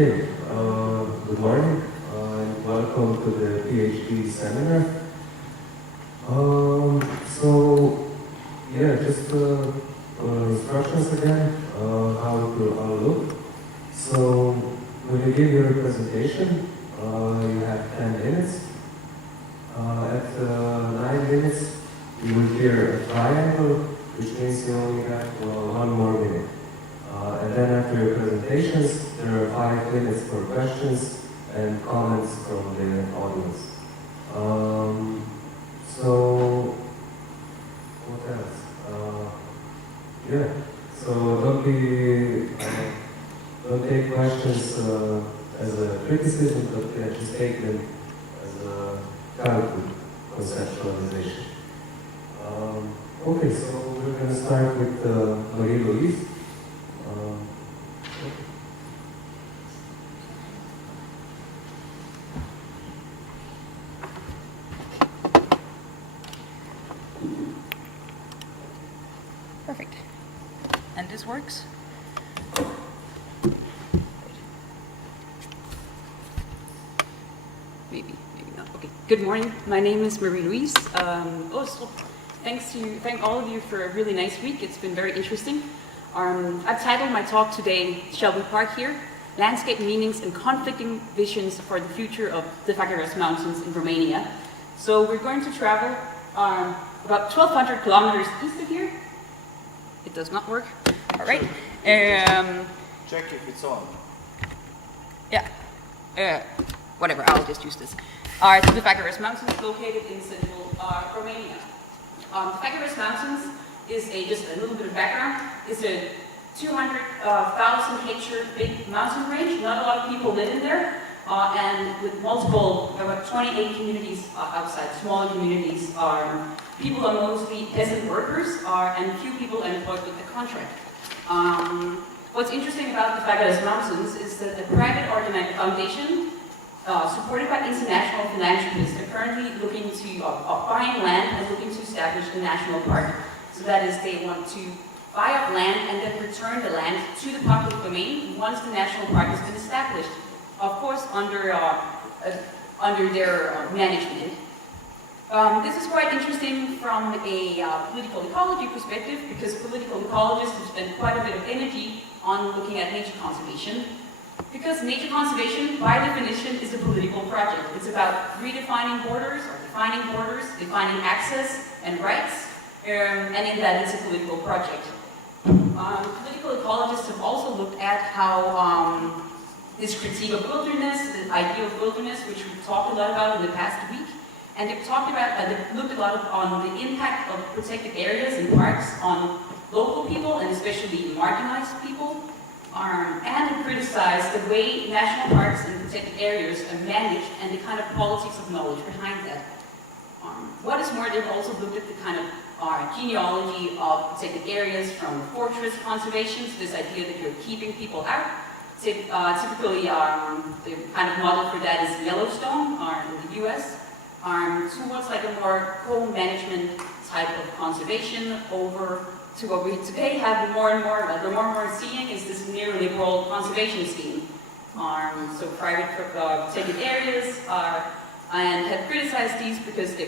Okay, good morning and welcome to the PhD seminar. Just instructions again, how it will all look. So when you give your presentation, you have 10 minutes. At 9 minutes, you will hear a triangle, which means you only have 1 more minute. And then after your presentations, there are 5 minutes for questions and comments from the audience. So, what else? So don't take questions as a criticism, but just take them as a kind of conceptualization. Okay, so we're going to start with Marie-Louise. Perfect. And this works? Maybe not. Okay. Good morning. My name is Marie-Louise. Thank all of you for a really nice week. It's been very interesting. I've titled my talk today, Shall We Park Here? Landscape Meanings and Conflicting Visions for the Future of the Făgăraș Mountains in Romania. So we're going to travel about 1,200 kilometers east of here. It does not work. All right. Check if it's on. Yeah. Whatever, I'll just use this. So the Făgăraș Mountains located in central Romania. The Făgăraș Mountains is just a little bit of background. It's a 200,000 hectare big mountain range. Not a lot of people live in there. And with multiple, about 28 communities outside, smaller communities. People are mostly peasant workers, and few people are employed with a contract. What's interesting about the Făgăraș Mountains is that the private organized foundation, supported by international philanthropists, are currently looking to buying land and looking to establish a national park. So that is, they want to buy up land and then return the land to the public domain once the national park has been established. Of course, under their management. This is quite interesting from a political ecology perspective, because political ecologists have spent quite a bit of energy on looking at nature conservation. Because nature conservation, by definition, is a political project. It's about redefining borders, or defining access and rights, and in that it's a political project. Political ecologists have also looked at how this critique of wilderness, the idea of wilderness, which we've talked a lot about in the past week, and they've looked a lot on the impact of protected areas and parks on local people, and especially marginalized people, and have criticized the way national parks and protected areas are managed and the kind of politics of knowledge behind that. What is more, they've also looked at the kind of genealogy of protected areas from fortress conservation, so this idea that you're keeping people out. Typically, the kind of model for that is Yellowstone in the US, towards like a more co-management type of conservation over to what we today have the more and more seeing is this neoliberal conservation scheme. So private protected areas and have criticized these because the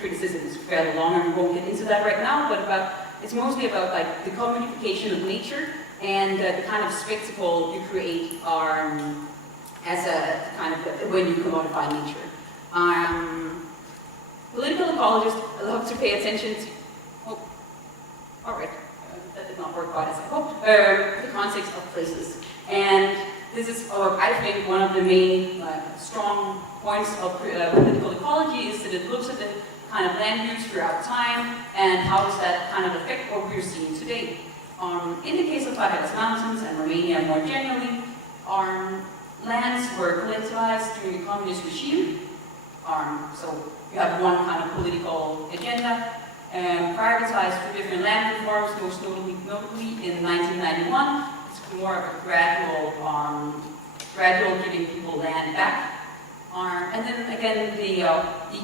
criticism is fairly long and we won't get into that right now, but it's mostly about like the commodification of nature and the kind of spectacle you create as a kind of when you commodify nature. Political ecologists love to pay attention to, that did not work quite as I hoped, the context of places. And this is, I think, one of the main strong points of political ecology is that it looks at the kind of land use throughout time and how does that kind of affect what we're seeing today. In the case of Făgăraș Mountains and Romania more generally, lands were collectivized during the communist regime. So you have one kind of political agenda, privatized for different land reforms, most notably in 1991. It's more of a gradual giving people land back. And then again, the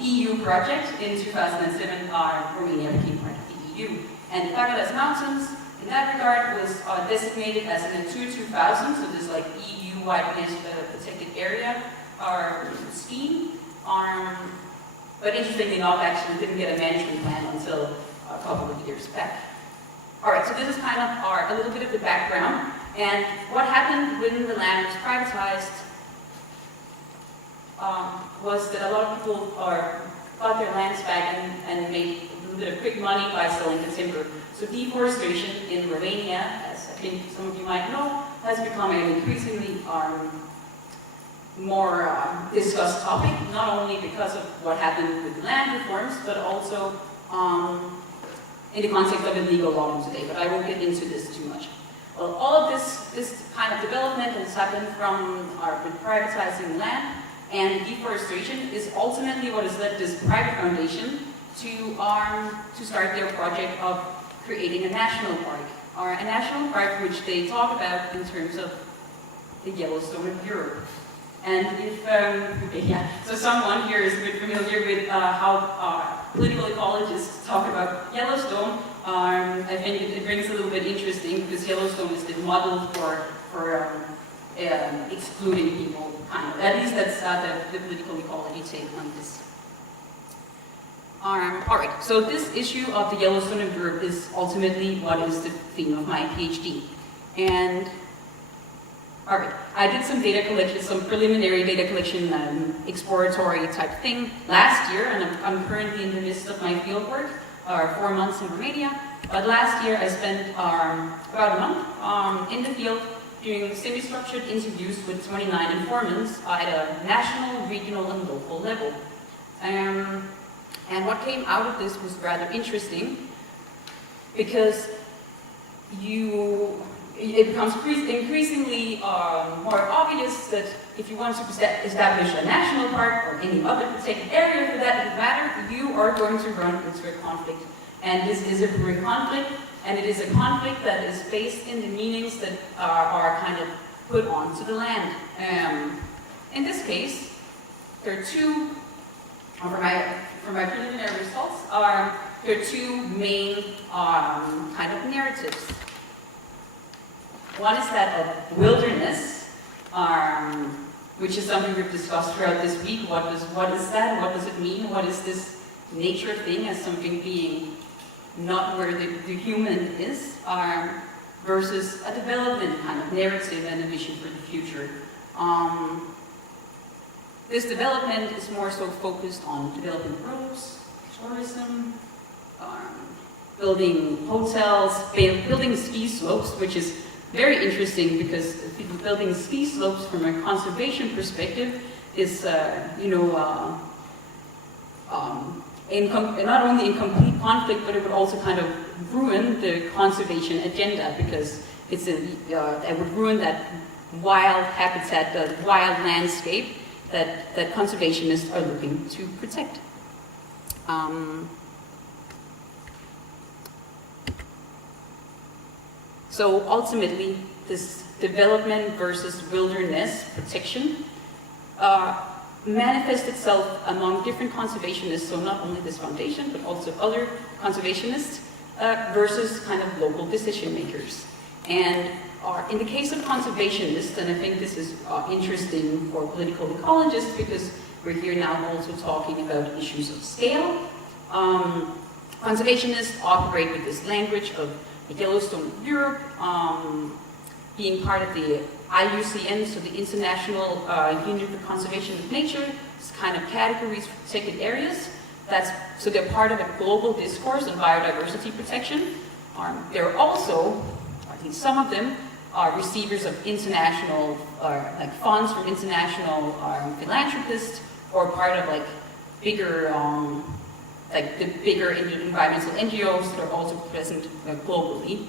EU project in 2007, Romania became part of the EU. And the Făgăraș Mountains, in that regard, was designated as a Natura 2000, so this like EU EU-wide protected area scheme. But interestingly enough, actually didn't get a management plan until a couple of years back. All right, so this is kind of a little bit of the background. And what happened when the land was privatized was that a lot of people got their lands back and made a little bit of quick money by selling the timber. So deforestation in Romania, as I think some of you might know, has become an increasingly more discussed topic, not only because of what happened with the land reforms, but also in the context of illegal logging today. But I won't get into this too much. Well, all of this kind of development has happened from privatizing land, and deforestation is ultimately what has led this private foundation to start their project of creating a national park, or a national park which they talk about in terms of the Yellowstone of Europe. And if, so someone here is a bit familiar with how political ecologists talk about Yellowstone, I think it brings a little bit interesting because Yellowstone is the model for excluding people, kind of. At least that's the political ecology take on this. Alright, so this issue of the Yellowstone of Europe is ultimately what is the theme of my PhD. And alright, I did some data collection, some preliminary data collection, exploratory type thing last year, and I'm currently in the midst of my fieldwork, 4 months in Romania. But last year I spent about a month in the field doing semi-structured interviews with 29 informants at a national, regional, and local level. And what came out of this was rather interesting because it becomes increasingly more obvious that if you want to establish a national park or any other protected area for that matter, you are going to run into a conflict. And this is a brewing conflict, and it is a conflict that is based in the meanings that are kind of put onto the land. In this case, there are two, for my preliminary results, there are two main kind of narratives. One is that of wilderness, which is something we've discussed throughout this week. What is that? What does it mean? What is this nature thing as something being not where the human is, versus a development kind of narrative and a vision for the future. This development is more so focused on developing roads, tourism, building hotels, building ski slopes, which is very interesting because people building ski slopes from a conservation perspective is, not only in complete conflict, but it would also kind of ruin the conservation agenda because it would ruin that wild habitat, the wild landscape that conservationists are looking to protect. So ultimately, this development versus wilderness protection manifests itself among different conservationists, so not only this foundation, but also other conservationists versus kind of local decision makers. And in the case of conservationists, and I think this is interesting for political ecologists because we're here now also talking about issues of scale. Conservationists operate with this language of the Yellowstone of Europe, being part of the IUCN, so the International Union for Conservation of Nature, it's kind of categories for protected areas. So they're part of a global discourse on biodiversity protection. They're also, at least some of them, are receivers of international, like funds from international philanthropists, or part of like bigger, like the bigger environmental NGOs that are also present globally.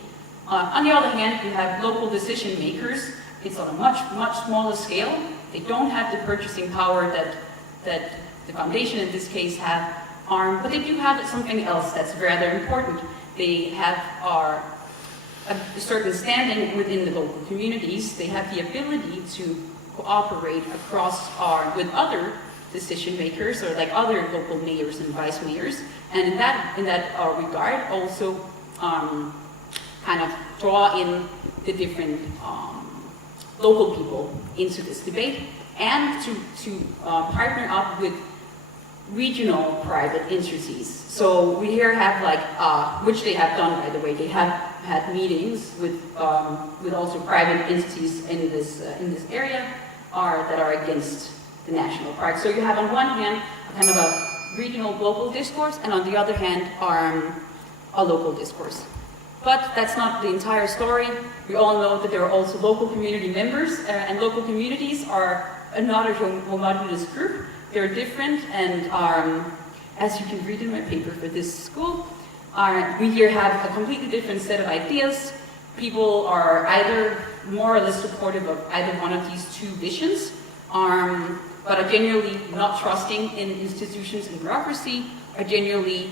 On the other hand, you have local decision makers. It's on a much smaller scale. They don't have the purchasing power that the foundation in this case have, but they do have something else that's rather important. They have a certain standing within the local communities. They have the ability to cooperate across with other decision makers or like other local mayors and vice mayors, and in that regard also kind of draw in the different local people into this debate, and to partner up with regional private entities. So we here have like, which they have done by the way, they have had meetings with also private entities in this area that are against the national park. So you have on one hand a kind of a regional global discourse, and on the other hand a local discourse. But that's not the entire story. We all know that there are also local community members, and local communities are another homogeneous group. They're different, and as you can read in my paper for this school, we here have a completely different set of ideas. People are either more or less supportive of either one of these two visions, but are genuinely not trusting in institutions and bureaucracy, are genuinely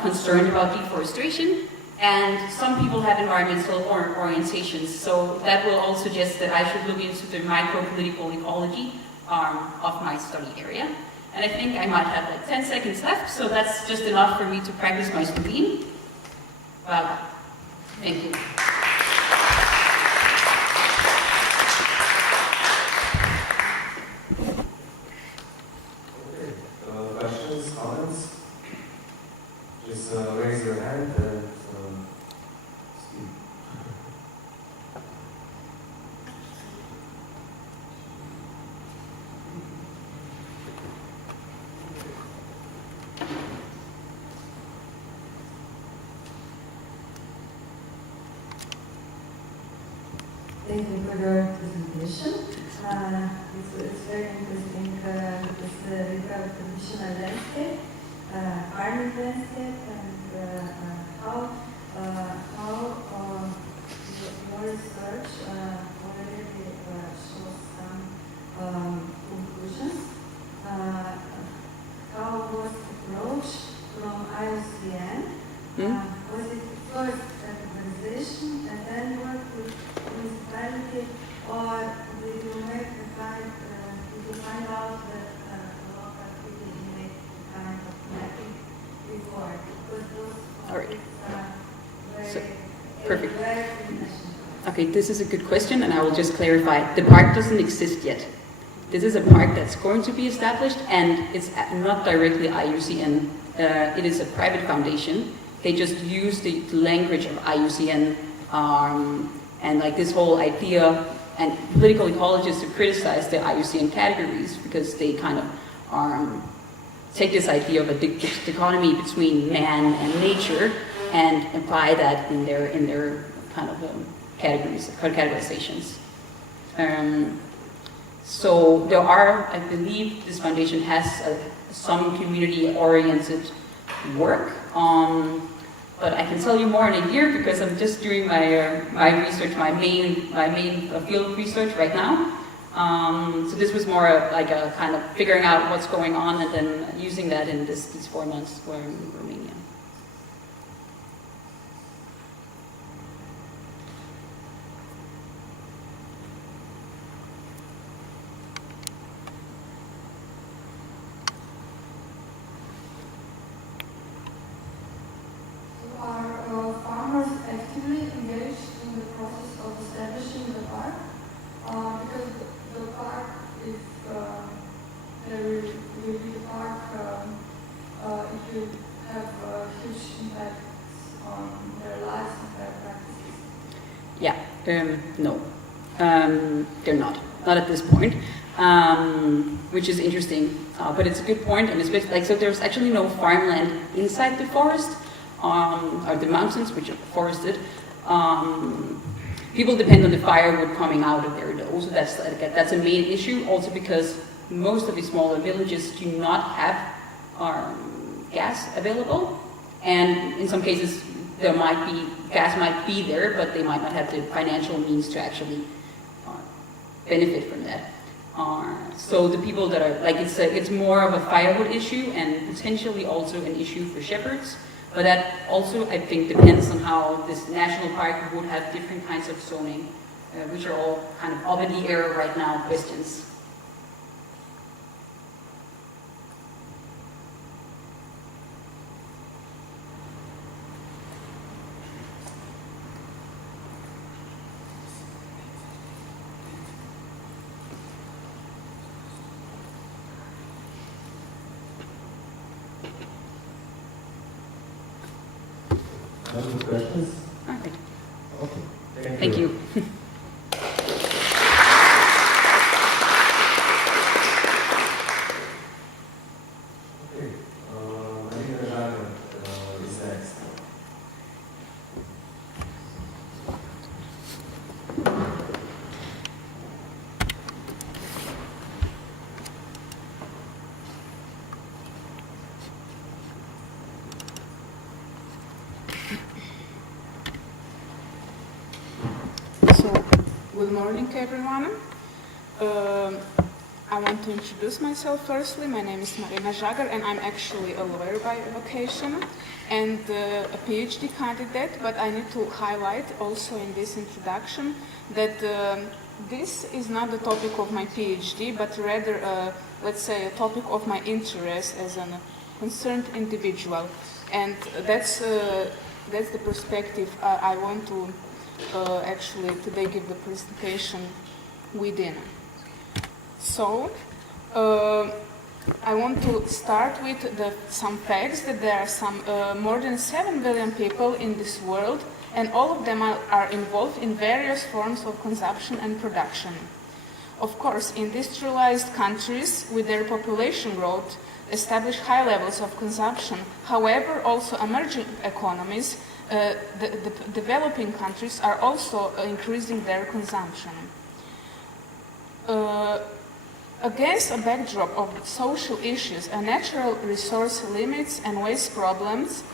concerned about deforestation, and some people have environmental orientations. So that will all suggest that I should look into the micro-political ecology of my study area. And I think I might have like 10 seconds left, so that's just enough for me to practice my Slovene. Well, thank you. Okay, questions, comments? Just raise your hand and speak. Thank you for your presentation. It's very interesting because you have a traditional landscape, farming landscape, and how your research already shows some conclusions. How was the approach from IUCN? Was it first categorization and then work with municipality, or did you make the kind, did you find out that the local people make the kind of mapping before? Because those topics are very, very international. Okay, this is a good question, and I will just clarify. The park doesn't exist yet. This is a park that's going to be established, and it's not directly IUCN. It is a private foundation. They just use the language of IUCN, and like this whole idea, and political ecologists who criticize the IUCN categories because they kind of take this idea of a dichotomy between man and nature and apply that in their kind of categorizations. So there are, I believe, this foundation has some community-oriented work. But I can tell you more in a year because I'm just doing my research, my main field research right now. So this was more like a kind of figuring out what's going on and then using that in these 4 months where I'm in Romania. Are farmers actively engaged in the process of establishing the park? Because the park, if there will be the park, it will have a huge impact on their lives and their practices. Yeah, no, they're not at this point, which is interesting, but it's a good point, and especially, like, so there's actually no farmland inside the forest, or the mountains, which are forested. People depend on the firewood coming out of there, though, so that's a main issue, also because most of the smaller villages do not have gas available, and in some cases gas might be there, but they might not have the financial means to actually benefit from that. So the people that are, like, it's more of a firewood issue and potentially also an issue for shepherds. But that also, I think, depends on how this national park would have different kinds of zoning, which are all kind of up in the air right now questions. None more questions? Okay. Okay. Thank you. Okay. Mednarodna is next. So, good morning everyone. I want to introduce myself firstly. My name is Marina Žagar and I'm actually a lawyer by vocation and a PhD candidate, but I need to highlight also in this introduction that this is not the topic of my PhD, but rather, let's say, a topic of my interest as a concerned individual. And that's the perspective I want to actually today give the presentation within. So, I want to start with some facts that there are some more than 7 billion people in this world, and all of them are involved in various forms of consumption and production. Of course, industrialized countries with their population growth establish high levels of consumption. However, also emerging economies, the developing countries are also increasing their consumption. Against a backdrop of social issues and natural resource limits and waste problems,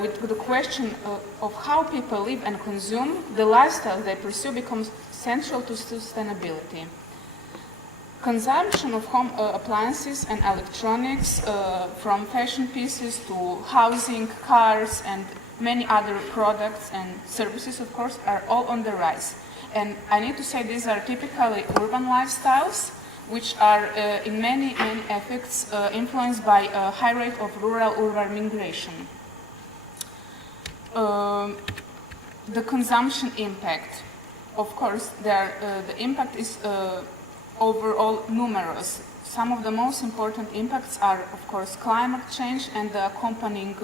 with the question of how people live and consume, the lifestyle they pursue becomes central to sustainability. Consumption of home appliances and electronics, from fashion pieces to housing, cars, and many other products and services, of course, are all on the rise. And I need to say these are typically urban lifestyles, which are in many aspects influenced by a high rate of rural-urban migration. The consumption impact. Of course, the impact is overall numerous. Some of the most important impacts are, of course, climate change and the accompanying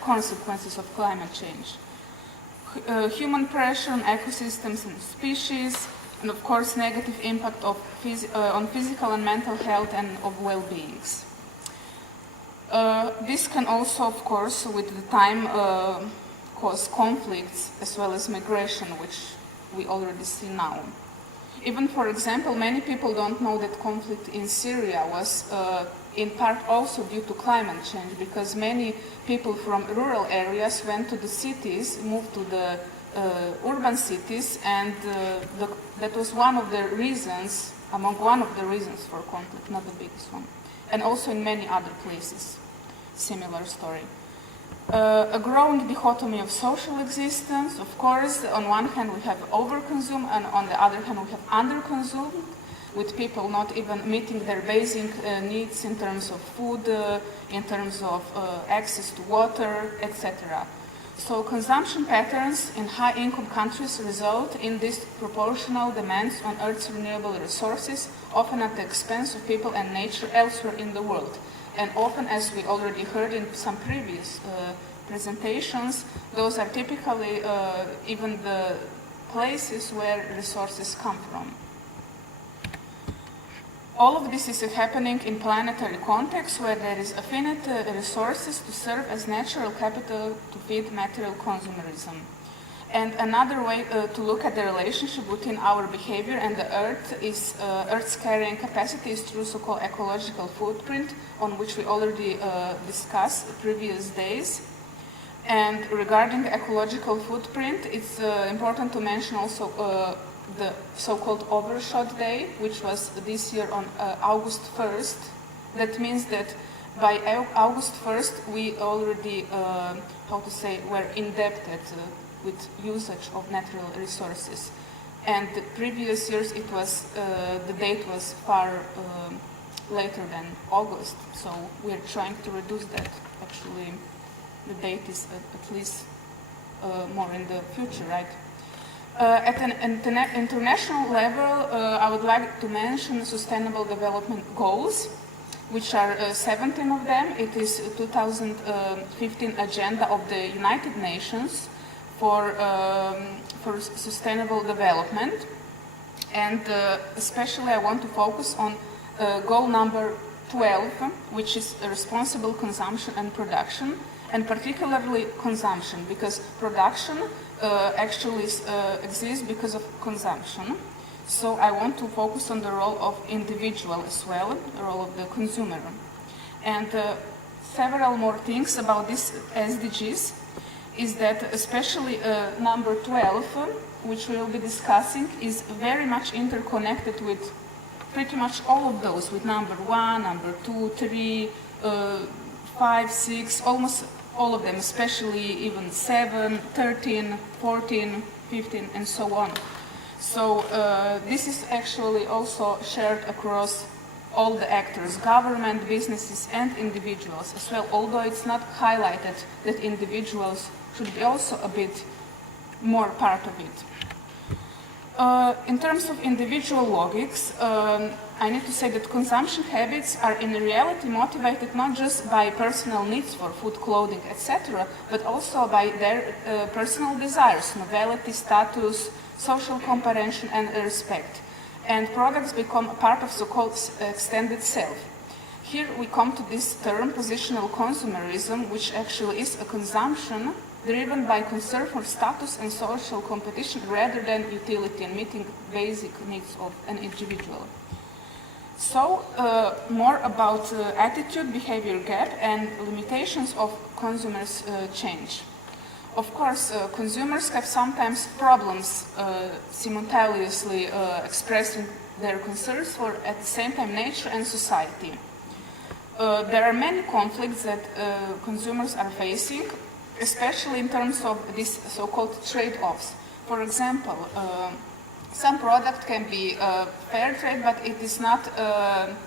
consequences of climate change. Human pressure on ecosystems and species, and of course negative impact of on physical and mental health and of well-beings. This can also, of course, with the time cause conflicts as well as migration, which we already see now. Even, for example, many people don't know that conflict in Syria was in part also due to climate change, because many people from rural areas went to the cities, moved to the urban cities, and that was one of the reasons, one of the reasons for conflict, not the biggest one. And also in many other places, similar story. A growing dichotomy of social existence, of course. On one hand we have overconsume, and on the other hand we have underconsume, with people not even meeting their basic needs in terms of food, in terms of access to water, etc. So consumption patterns in high-income countries result in disproportional demands on Earth's renewable resources, often at the expense of people and nature elsewhere in the world. And often, as we already heard in some previous presentations, those are typically even the places where resources come from. All of this is happening in planetary context, where there is finite resources to serve as natural capital to feed material consumerism. And another way to look at the relationship between our behavior and the Earth is Earth's carrying capacity is through so-called ecological footprint, on which we already discussed the previous days. And regarding the ecological footprint, it's important to mention also the so-called overshot day, which was this year on August 1st. That means that by August 1st, we already, were indebted with usage of natural resources. And the previous years, it was, the date was far later than August. So we're trying to reduce that. Actually, the date is at least more in the future, right? At an international level, I would like to mention Sustainable Development Goals, which are 17 of them. It is a 2015 agenda of the United Nations, for sustainable development. And especially I want to focus on goal number 12, which is responsible consumption and production, and particularly consumption, because production actually exists because of consumption. So I want to focus on the role of individual as well, the role of the consumer. And several more things about these SDGs is that especially number 12, which we will be discussing, is very much interconnected with pretty much all of those, with number 1, number 2, 3, 5, 6, almost all of them, especially even 7, 13, 14, 15, and so on. So this is actually also shared across all the actors, government, businesses, and individuals as well, although it's not highlighted that individuals should be also a bit more part of it. In terms of individual logics, I need to say that consumption habits are in reality motivated not just by personal needs for food, clothing, etc., but also by their personal desires, novelty, status, social comprehension, and respect. And products become a part of so-called extended self. Here we come to this term, positional consumerism, which actually is a consumption driven by concern for status and social competition rather than utility and meeting basic needs of an individual. So, more about attitude, behavior gap, and limitations of consumers' change. Of course, consumers have sometimes problems simultaneously expressing their concerns for, at the same time, nature and society. There are many conflicts that consumers are facing, especially in terms of these so-called trade-offs. For example, some product can be fair trade, but it is not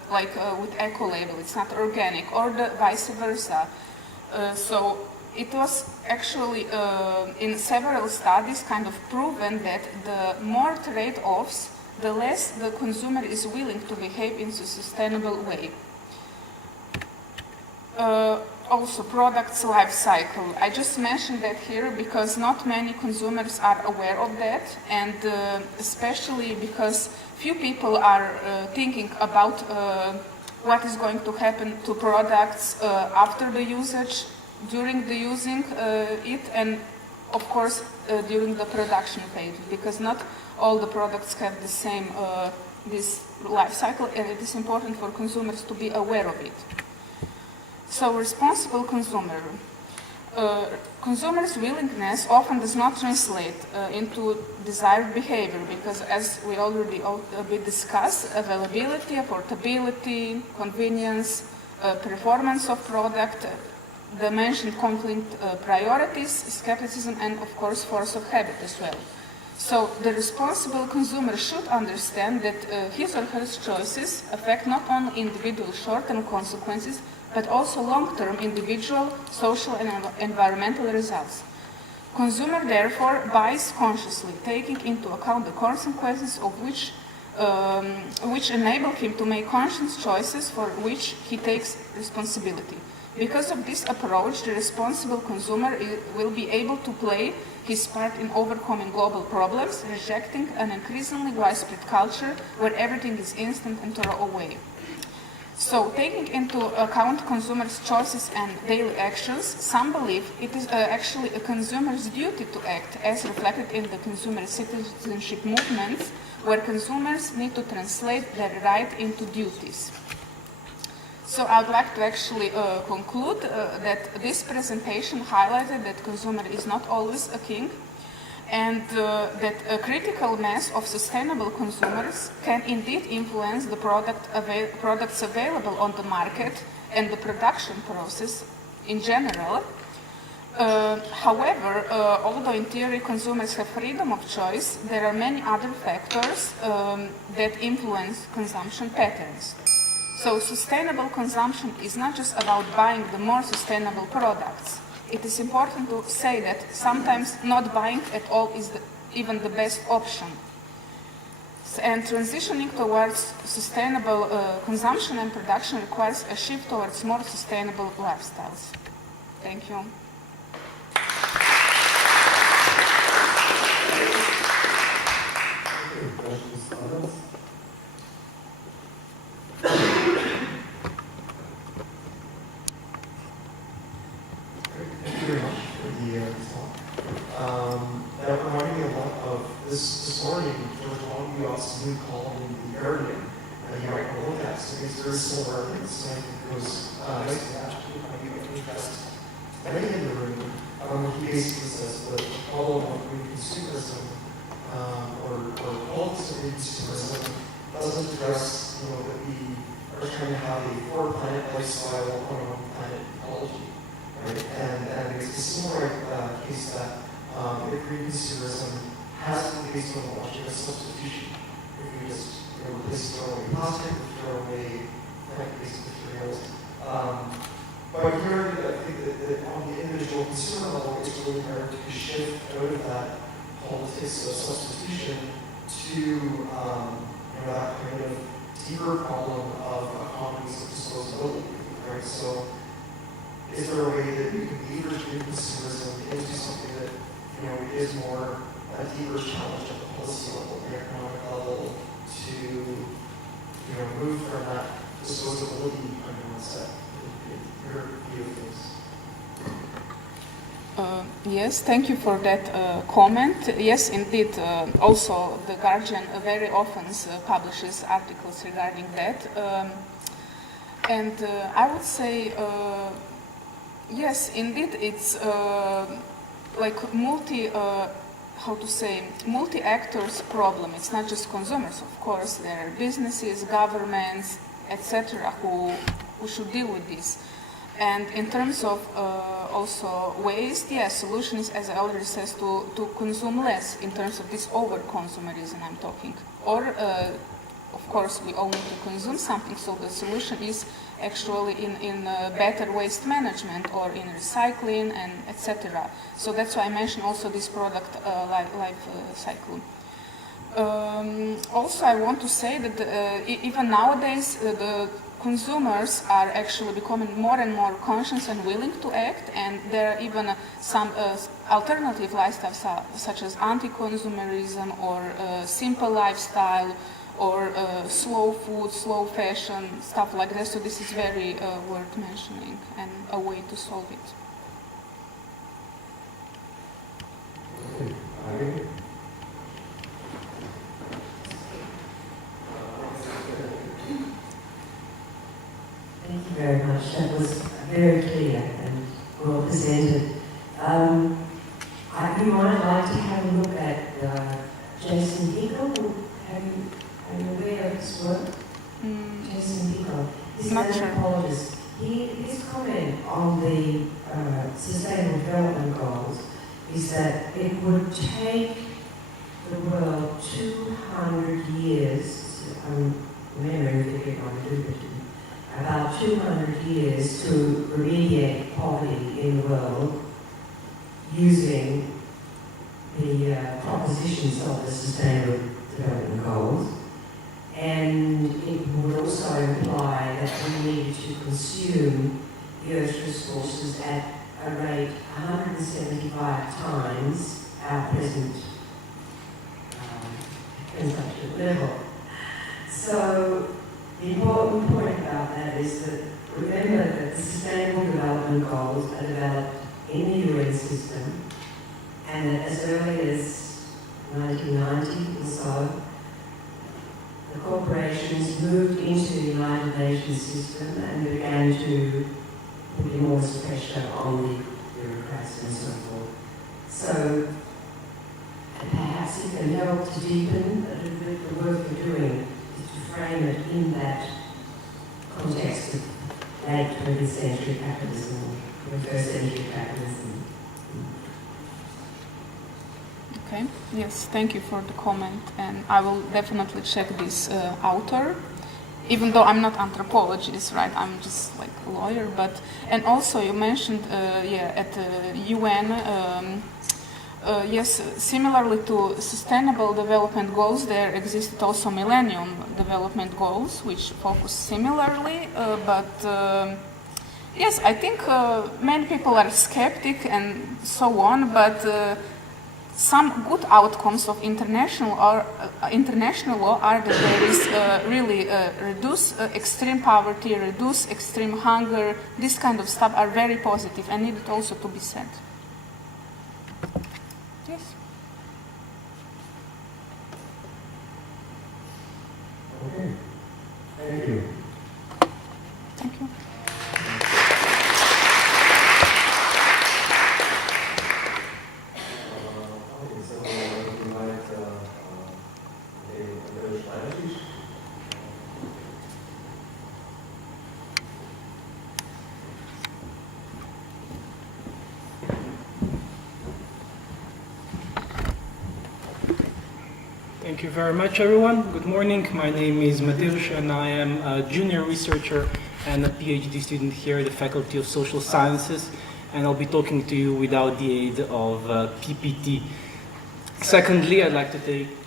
like with eco-label, it's not organic, or the vice versa. So it was actually in several studies kind of proven that the more trade-offs, the less the consumer is willing to behave in a sustainable way. Also, products life cycle. I just mentioned that here because not many consumers are aware of that, and especially because few people are thinking about what is going to happen to products after the usage, during the using it, and of course during the production phase, because not all the products have the same this life cycle, and it is important for consumers to be aware of it. So, responsible consumer. Consumers' willingness often does not translate into desired behavior because, as we already discussed, availability, affordability, convenience, performance of product, the mentioned conflict priorities, skepticism, and of course force of habit as well. So the responsible consumer should understand that his or her choices affect not only individual short-term consequences, but also long-term individual, social, and environmental results. Consumer therefore buys consciously, taking into account the consequences of which enable him to make conscious choices for which he takes responsibility. Because of this approach, the responsible consumer will be able to play his part in overcoming global problems, rejecting an increasingly widespread culture where everything is instant and throw away. So, taking into account consumers' choices and daily actions, some believe it is actually a consumer's duty to act, as reflected in the consumer citizenship movements, where consumers need to translate their right into duties. So, I would like to actually conclude that this presentation highlighted that consumer is not always a king, and that a critical mass of sustainable consumers can indeed influence the products available on the market and the production process in general. However, although in theory consumers have freedom of choice, there are many other factors that influence consumption patterns. So sustainable consumption is not just about buying the more sustainable products. It is important to say that sometimes not buying at all is even the best option. And transitioning towards sustainable consumption and production requires a shift towards more sustainable lifestyles. Thank you. this morning, George Longview also new column in The Guardian that you might want to look at. So it's very similar things. So I think it was nice to actually find you an interest. I think in the room, he basically says that the problem of green consumerism or politics of green consumerism doesn't address, that we are trying to have a four-planet lifestyle on a one-planet ecology. Right? And it's a similar case that the green consumerism has been based on the logic of substitution. If we just replace throw away plastic, we throw away plant-based materials. But here, I think that on the individual consumer level, it's really hard to shift out of that politics of substitution to that kind of deeper problem of economies of disposability. Right? So, is there a way that we can leverage green consumerism into something that is more a deeper challenge at the policy level, the economic level, to move from that disposability on one side? Your view of things. Yes, thank you for that comment. Yes, indeed. Also, the Guardian very often publishes articles regarding that. And I would say, yes, indeed, it's like multi-actors problem. It's not just consumers, of course. There are businesses, governments, etc., who should deal with this. And in terms of also waste, yes, solution is, as I already said, to consume less in terms of this over-consumerism I'm talking. Or, of course, we all need to consume something, so the solution is actually in better waste management or in recycling and etc. So that's why I mentioned also this product life cycle. Also, I want to say that even nowadays the consumers are actually becoming more and more conscious and willing to act, and there are even some alternative lifestyles such as anti-consumerism or simple lifestyle or slow food, slow fashion, stuff like that. So this is very worth mentioning and a way to solve it. Thank you very much. That was very clear and well presented. You might like to have a look at Jason Hickel. Are you aware of his work? Jason Hickel. He's an anthropologist. His comment on the Sustainable Development Goals is that it would take the world 200 years, I'm remembering the figure on Dubity, about 200 years to remediate poverty in the world using the propositions of the Sustainable Development Goals. And it would also imply that we needed to consume the Earth's resources at a rate 175 times our present consumption level. So the important point about that is that remember that the Sustainable Development Goals are developed in the UN system, and that as early as 1990 or so, the corporations moved into the United Nations system and began to put enormous pressure on the bureaucrats and so forth. So perhaps it can help to deepen a little bit the work we're doing, to frame it in that context of late 20th century capitalism, 21st century capitalism. Okay, yes, thank you for the comment, and I will definitely check this author, even though I'm not anthropologist, right, I'm just like a lawyer, but, and also you mentioned, at the UN, yes, similarly to Sustainable Development Goals, there existed also Millennium Development Goals, which focus similarly, but yes, I think many people are skeptic and so on, but some good outcomes of international law are that there is really reduce extreme poverty, reduce extreme hunger. This kind of stuff are very positive and needed also to be said. Yes. Okay. Thank you. Thank you. Okay, so we invite the Spanish. Thank you very much, everyone. Good morning. My name is Mateusz, and I am a junior researcher and a PhD student here at the Faculty of Social Sciences, and I'll be talking to you without the aid of PPT. Secondly, I'd like to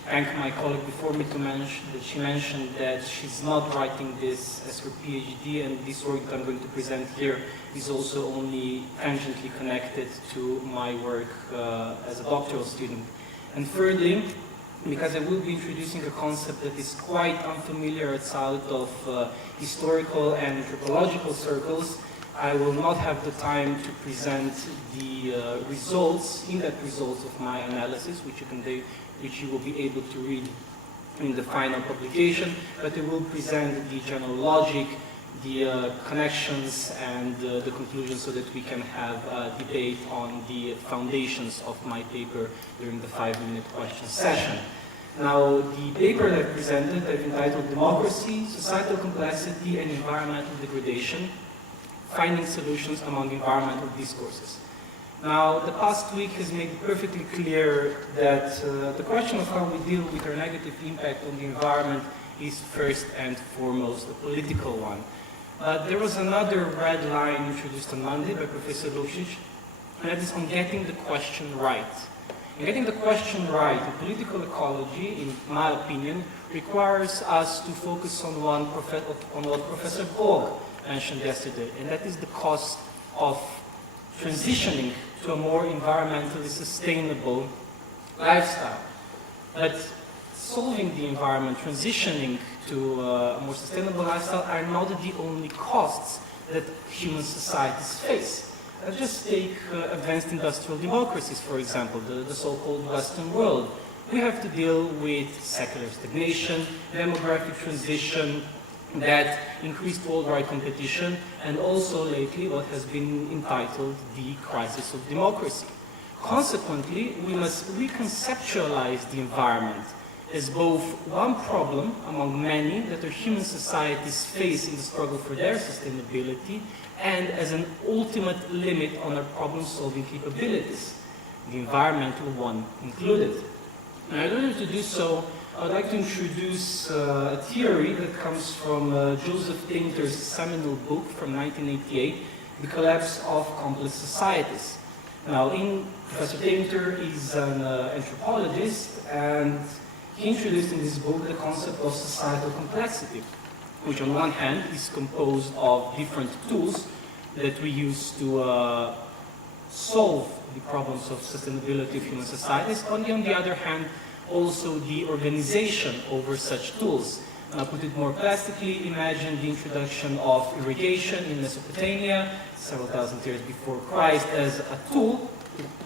thank my colleague before me to mention that she mentioned that she's not writing this as her PhD, and this work that I'm going to present here is also only tangentially connected to my work as a doctoral student. And thirdly, because I will be introducing a concept that is quite unfamiliar outside of historical and anthropological circles, I will not have the time to present the results, in-depth results of my analysis, which you will be able to read in the final publication, but I will present the general logic, the connections, and the conclusions so that we can have a debate on the foundations of my paper during the 5-minute question session. Now, the paper that I presented, I've entitled Democracy, Societal Complexity, and Environmental Degradation, Finding Solutions Among Environmental Discourses. Now, the past week has made it perfectly clear that the question of how we deal with our negative impact on the environment is first and foremost a political one. There was another red line introduced on Monday by Professor Lucic, and that is on getting the question right. And getting the question right in political ecology, in my opinion, requires us to focus on what Professor Borg mentioned yesterday, and that is the cost of transitioning to a more environmentally sustainable lifestyle. But solving the environment, transitioning to a more sustainable lifestyle are not the only costs that human societies face. Let's just take advanced industrial democracies, for example, the so-called Western world. We have to deal with secular stagnation, demographic transition, that increased worldwide competition, and also lately what has been entitled the crisis of democracy. Consequently, we must reconceptualize the environment as both one problem among many that our human societies face in the struggle for their sustainability, and as an ultimate limit on our problem-solving capabilities, the environmental one included. And in order to do so, I would like to introduce a theory that comes from Joseph Tainter's seminal book from 1988, The Collapse of Complex Societies. Now, Professor Tainter is an anthropologist, and he introduced in this book the concept of societal complexity, which on one hand is composed of different tools that we use to solve the problems of sustainability of human societies, on the other hand, also the organization over such tools. Put it more plastically, imagine the introduction of irrigation in Mesopotamia several thousand years before Christ as a tool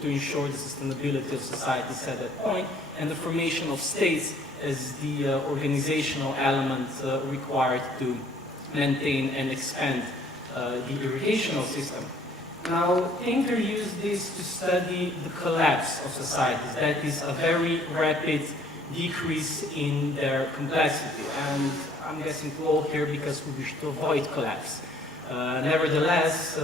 to ensure the sustainability of societies at that point, and the formation of states as the organizational element required to maintain and expand the irrigational system. Now, Tainter used this to study the collapse of societies, that is, a very rapid decrease in their complexity. And I'm guessing we're all here because we wish to avoid collapse. Nevertheless,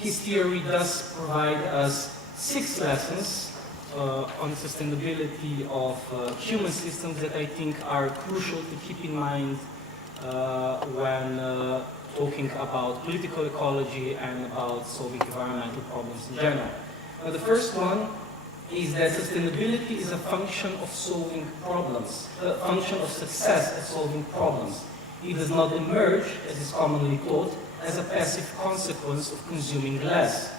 his theory does provide us 6 lessons on the sustainability of human systems that I think are crucial to keep in mind when talking about political ecology and about solving environmental problems in general. Now, the first one is that sustainability is a function of solving problems, a function of success at solving problems. It does not emerge, as is commonly taught, as a passive consequence of consuming less.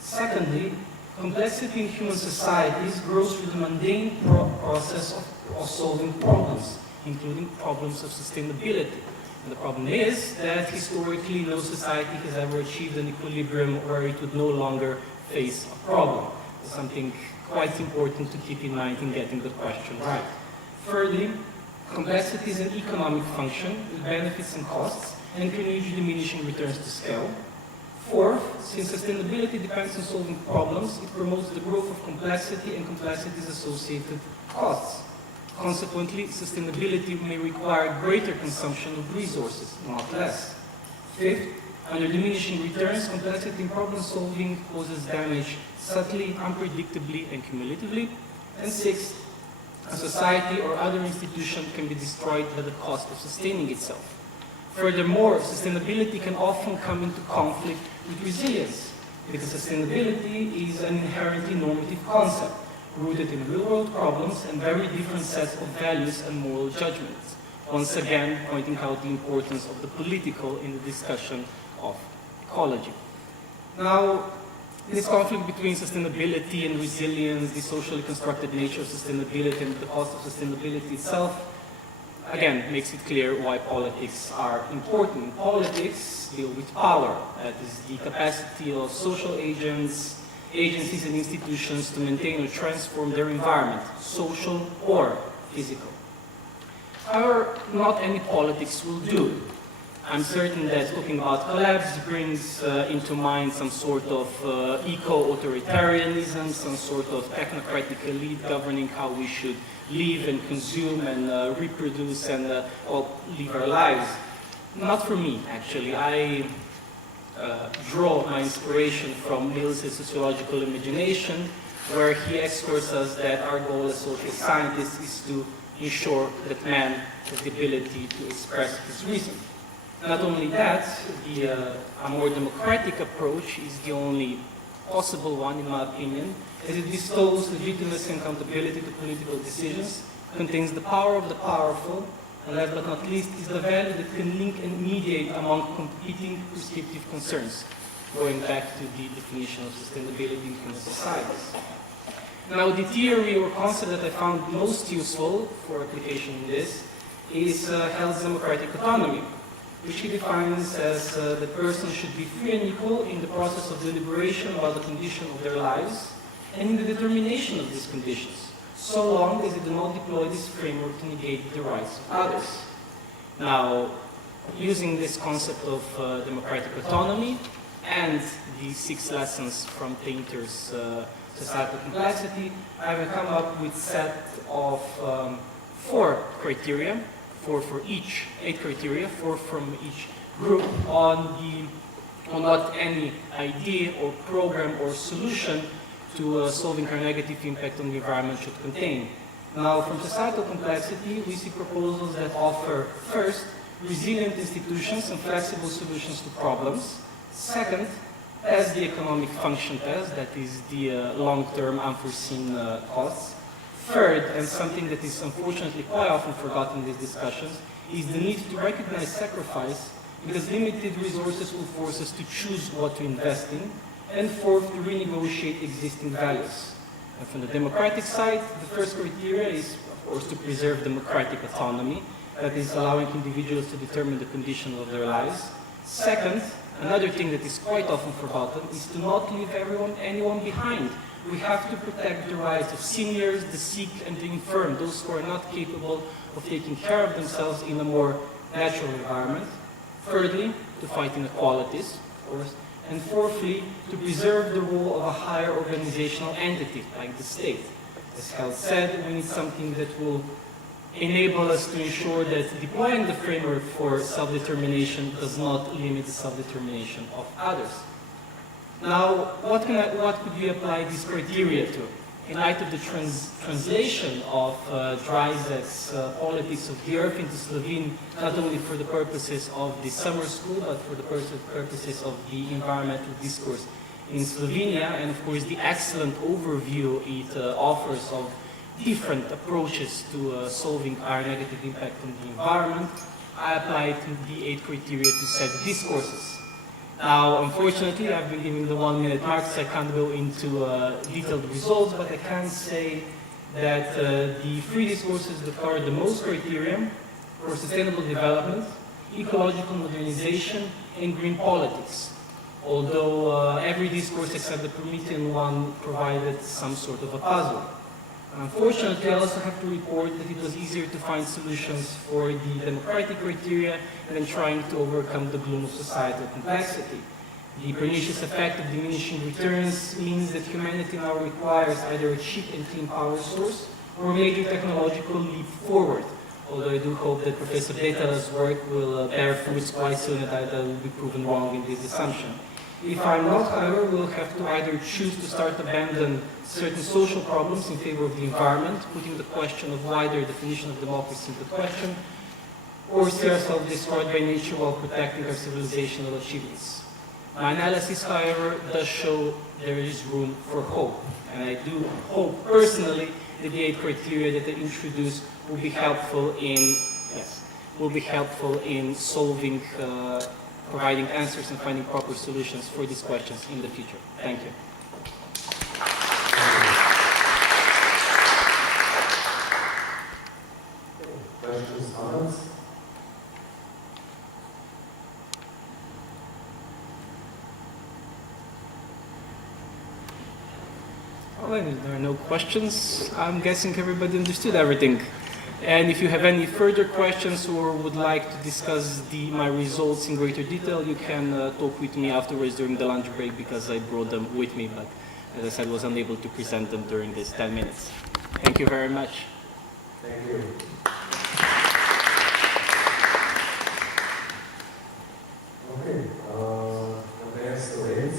Secondly, complexity in human societies grows through the mundane process of solving problems, including problems of sustainability. And the problem is that historically no society has ever achieved an equilibrium where it would no longer face a problem. Something quite important to keep in mind in getting the question right. Thirdly, Complexity is an economic function with benefits and costs and can reach diminishing returns to scale. Fourth, since sustainability depends on solving problems, it promotes the growth of complexity and complexity's associated costs. Consequently, sustainability may require greater consumption of resources, not less. Fifth, under diminishing returns, complexity in problem solving causes damage subtly, unpredictably, and cumulatively. And sixth, a society or other institution can be destroyed by the cost of sustaining itself. Furthermore, sustainability can often come into conflict with resilience, because sustainability is an inherently normative concept, rooted in real-world problems and very different sets of values and moral judgments, once again pointing out the importance of the political in the discussion of ecology. Now, this conflict between sustainability and resilience, the socially constructed nature of sustainability and the cost of sustainability itself, again, makes it clear why politics are important. Politics deal with power, that is the capacity of social agents, agencies and institutions to maintain or transform their environment, social or physical. However, not any politics will do. I'm certain that talking about collapse brings into mind some sort of eco-authoritarianism, some sort of technocratic elite governing how we should live and consume and reproduce and live our lives. Not for me, actually. I draw my inspiration from Mills's sociological imagination, where he expresses us that our goal as social scientists is to ensure that man has the ability to express his reason. Not only that, a more democratic approach is the only possible one, in my opinion, as it bestows legitimacy and accountability to political decisions, contains the power of the powerful, and last but not least is the value that can link and mediate among competing prescriptive concerns, going back to the definition of sustainability in human societies. Now, the theory or concept that I found most useful for application in this is health democratic autonomy, which he defines as the person should be free and equal in the process of deliberation about the condition of their lives and in the determination of these conditions, so long as they do not deploy this framework to negate the rights of others. Now, using this concept of democratic autonomy and the 6 lessons from Painter's Societal Complexity, I have come up with a set of 4 criteria, 4 for each, 8 criteria, 4 from each group on what any idea or program or solution to solving our negative impact on the environment should contain. Now, from societal complexity, we see proposals that offer, first, resilient institutions and flexible solutions to problems. Second, as the economic function test, that is the long-term unforeseen costs. Third, and something that is unfortunately quite often forgotten in these discussions, is the need to recognize sacrifice, because limited resources will force us to choose what to invest in. And fourth, to renegotiate existing values. And from the democratic side, the first criteria is, of course, to preserve democratic autonomy, that is allowing individuals to determine the condition of their lives. Second, another thing that is quite often forgotten is to not leave anyone behind. We have to protect the rights of seniors, the sick, and the infirm, those who are not capable of taking care of themselves in a more natural environment. Thirdly, to fight inequalities, of course. And fourthly, to preserve the role of a higher organizational entity, like the state. As Hal said, we need something that will enable us to ensure that deploying the framework for self-determination does not limit the self-determination of others. Now, what could we apply these criteria to? In light of the translation of Dreisak's Politics of the Earth into Slovene, not only for the purposes of the summer school, but for the purposes of the environmental discourse in Slovenia, and of course the excellent overview it offers of different approaches to solving our negative impact on the environment, I applied the 8 criteria to set discourses. Now, unfortunately, I've been given the 1-minute mark, so I can't go into detailed results, but I can say that the 3 discourses that cover the most criteria for sustainable development, ecological modernization, and green politics. Although every discourse except the Promethean one provided some sort of a puzzle. Unfortunately, I also have to report that it was easier to find solutions for the democratic criteria than trying to overcome the gloom of societal complexity. The pernicious effect of diminishing returns means that humanity now requires either a cheap and clean power source or a major technological leap forward, although I do hope that Professor Detala's work will bear fruits quite soon and that I will be proven wrong in this assumption. If I'm not, however, we'll have to either choose to start abandon certain social problems in favor of the environment, putting the question of wider definition of democracy into question, or see ourselves destroyed by nature while protecting our civilizational achievements. My analysis, however, does show there is room for hope, and I do hope personally that the 8 criteria that I introduced will be helpful in solving, providing answers and finding proper solutions for these questions in the future. Thank you. Questions, comments? Well, if there are no questions, I'm guessing everybody understood everything. And if you have any further questions or would like to discuss my results in greater detail, you can talk with me afterwards during the lunch break because I brought them with me, but as I said, was unable to present them during these 10 minutes. Thank you very much. Thank you. Okay, advance the waves.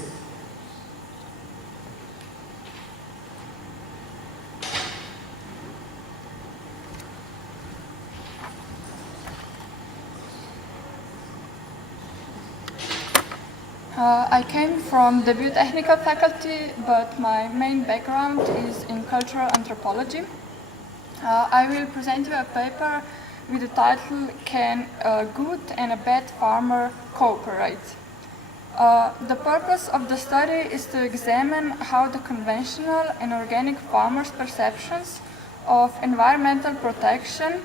I came from the biotechnical faculty, but my main background is in cultural anthropology. I will present you a paper with the title Can a Good and a Bad Farmer Cooperate? The purpose of the study is to examine how the conventional and organic farmers' perceptions of environmental protection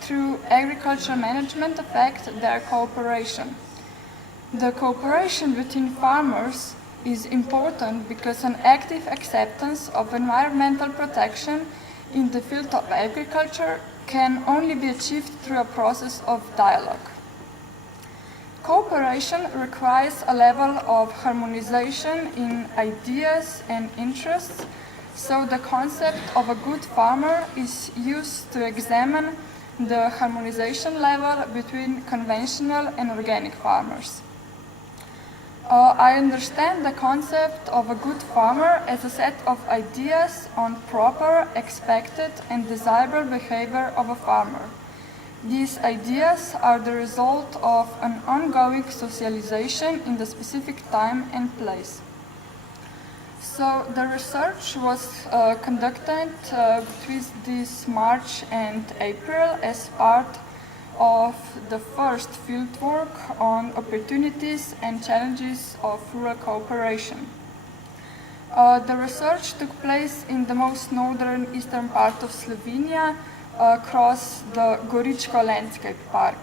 through agricultural management affect their cooperation. The cooperation between farmers is important because an active acceptance of environmental protection in the field of agriculture can only be achieved through a process of dialogue. Cooperation requires a level of harmonization in ideas and interests, so the concept of a good farmer is used to examine the harmonization level between conventional and organic farmers. I understand the concept of a good farmer as a set of ideas on proper, expected, and desirable behavior of a farmer. These ideas are the result of an ongoing socialization in the specific time and place. So the research was conducted between this March and April as part of the first fieldwork on opportunities and challenges of rural cooperation. The research took place in the most northern eastern part of Slovenia, across the Goričko landscape park.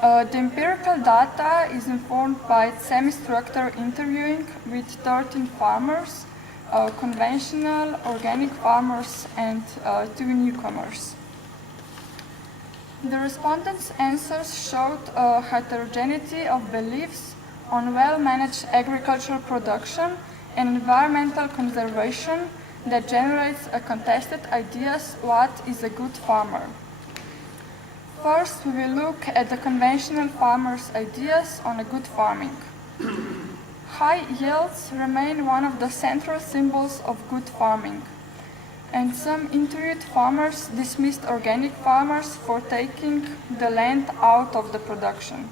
The empirical data is informed by semi-structured interviewing with 13 farmers, conventional, organic farmers, and 2 newcomers. The respondents' answers showed a heterogeneity of beliefs on well-managed agricultural production and environmental conservation that generates a contested ideas what is a good farmer. First, we will look at the conventional farmers' ideas on a good farming. High yields remain one of the central symbols of good farming, and some interviewed farmers dismissed organic farmers for taking the land out of the production.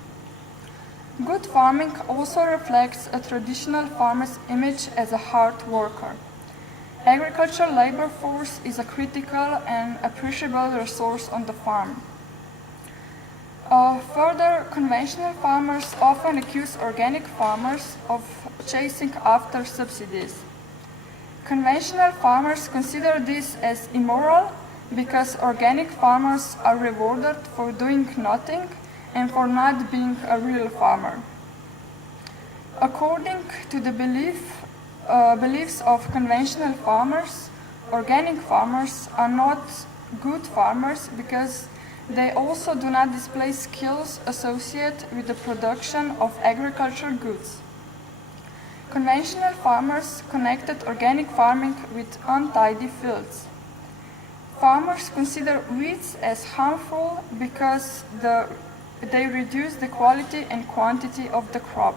Good farming also reflects a traditional farmer's image as a hard worker. Agricultural labor force is a critical and appreciable resource on the farm. Further, conventional farmers often accuse organic farmers of chasing after subsidies. Conventional farmers consider this as immoral because organic farmers are rewarded for doing nothing and for not being a real farmer. According to the beliefs of conventional farmers, organic farmers are not good farmers because they also do not display skills associated with the production of agricultural goods. Conventional farmers connected organic farming with untidy fields. Farmers consider weeds as harmful because they reduce the quality and quantity of the crop.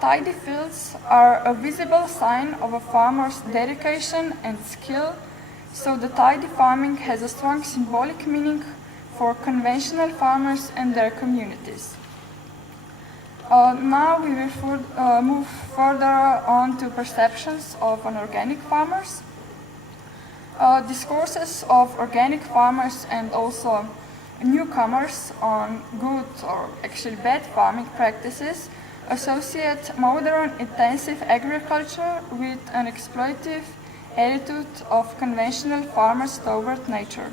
Tidy fields are a visible sign of a farmer's dedication and skill, so the tidy farming has a strong symbolic meaning for conventional farmers and their communities. Now we will move further on to perceptions of organic farmers. Discourses of organic farmers and also newcomers on good or actually bad farming practices associate modern intensive agriculture with an exploitative attitude of conventional farmers toward nature.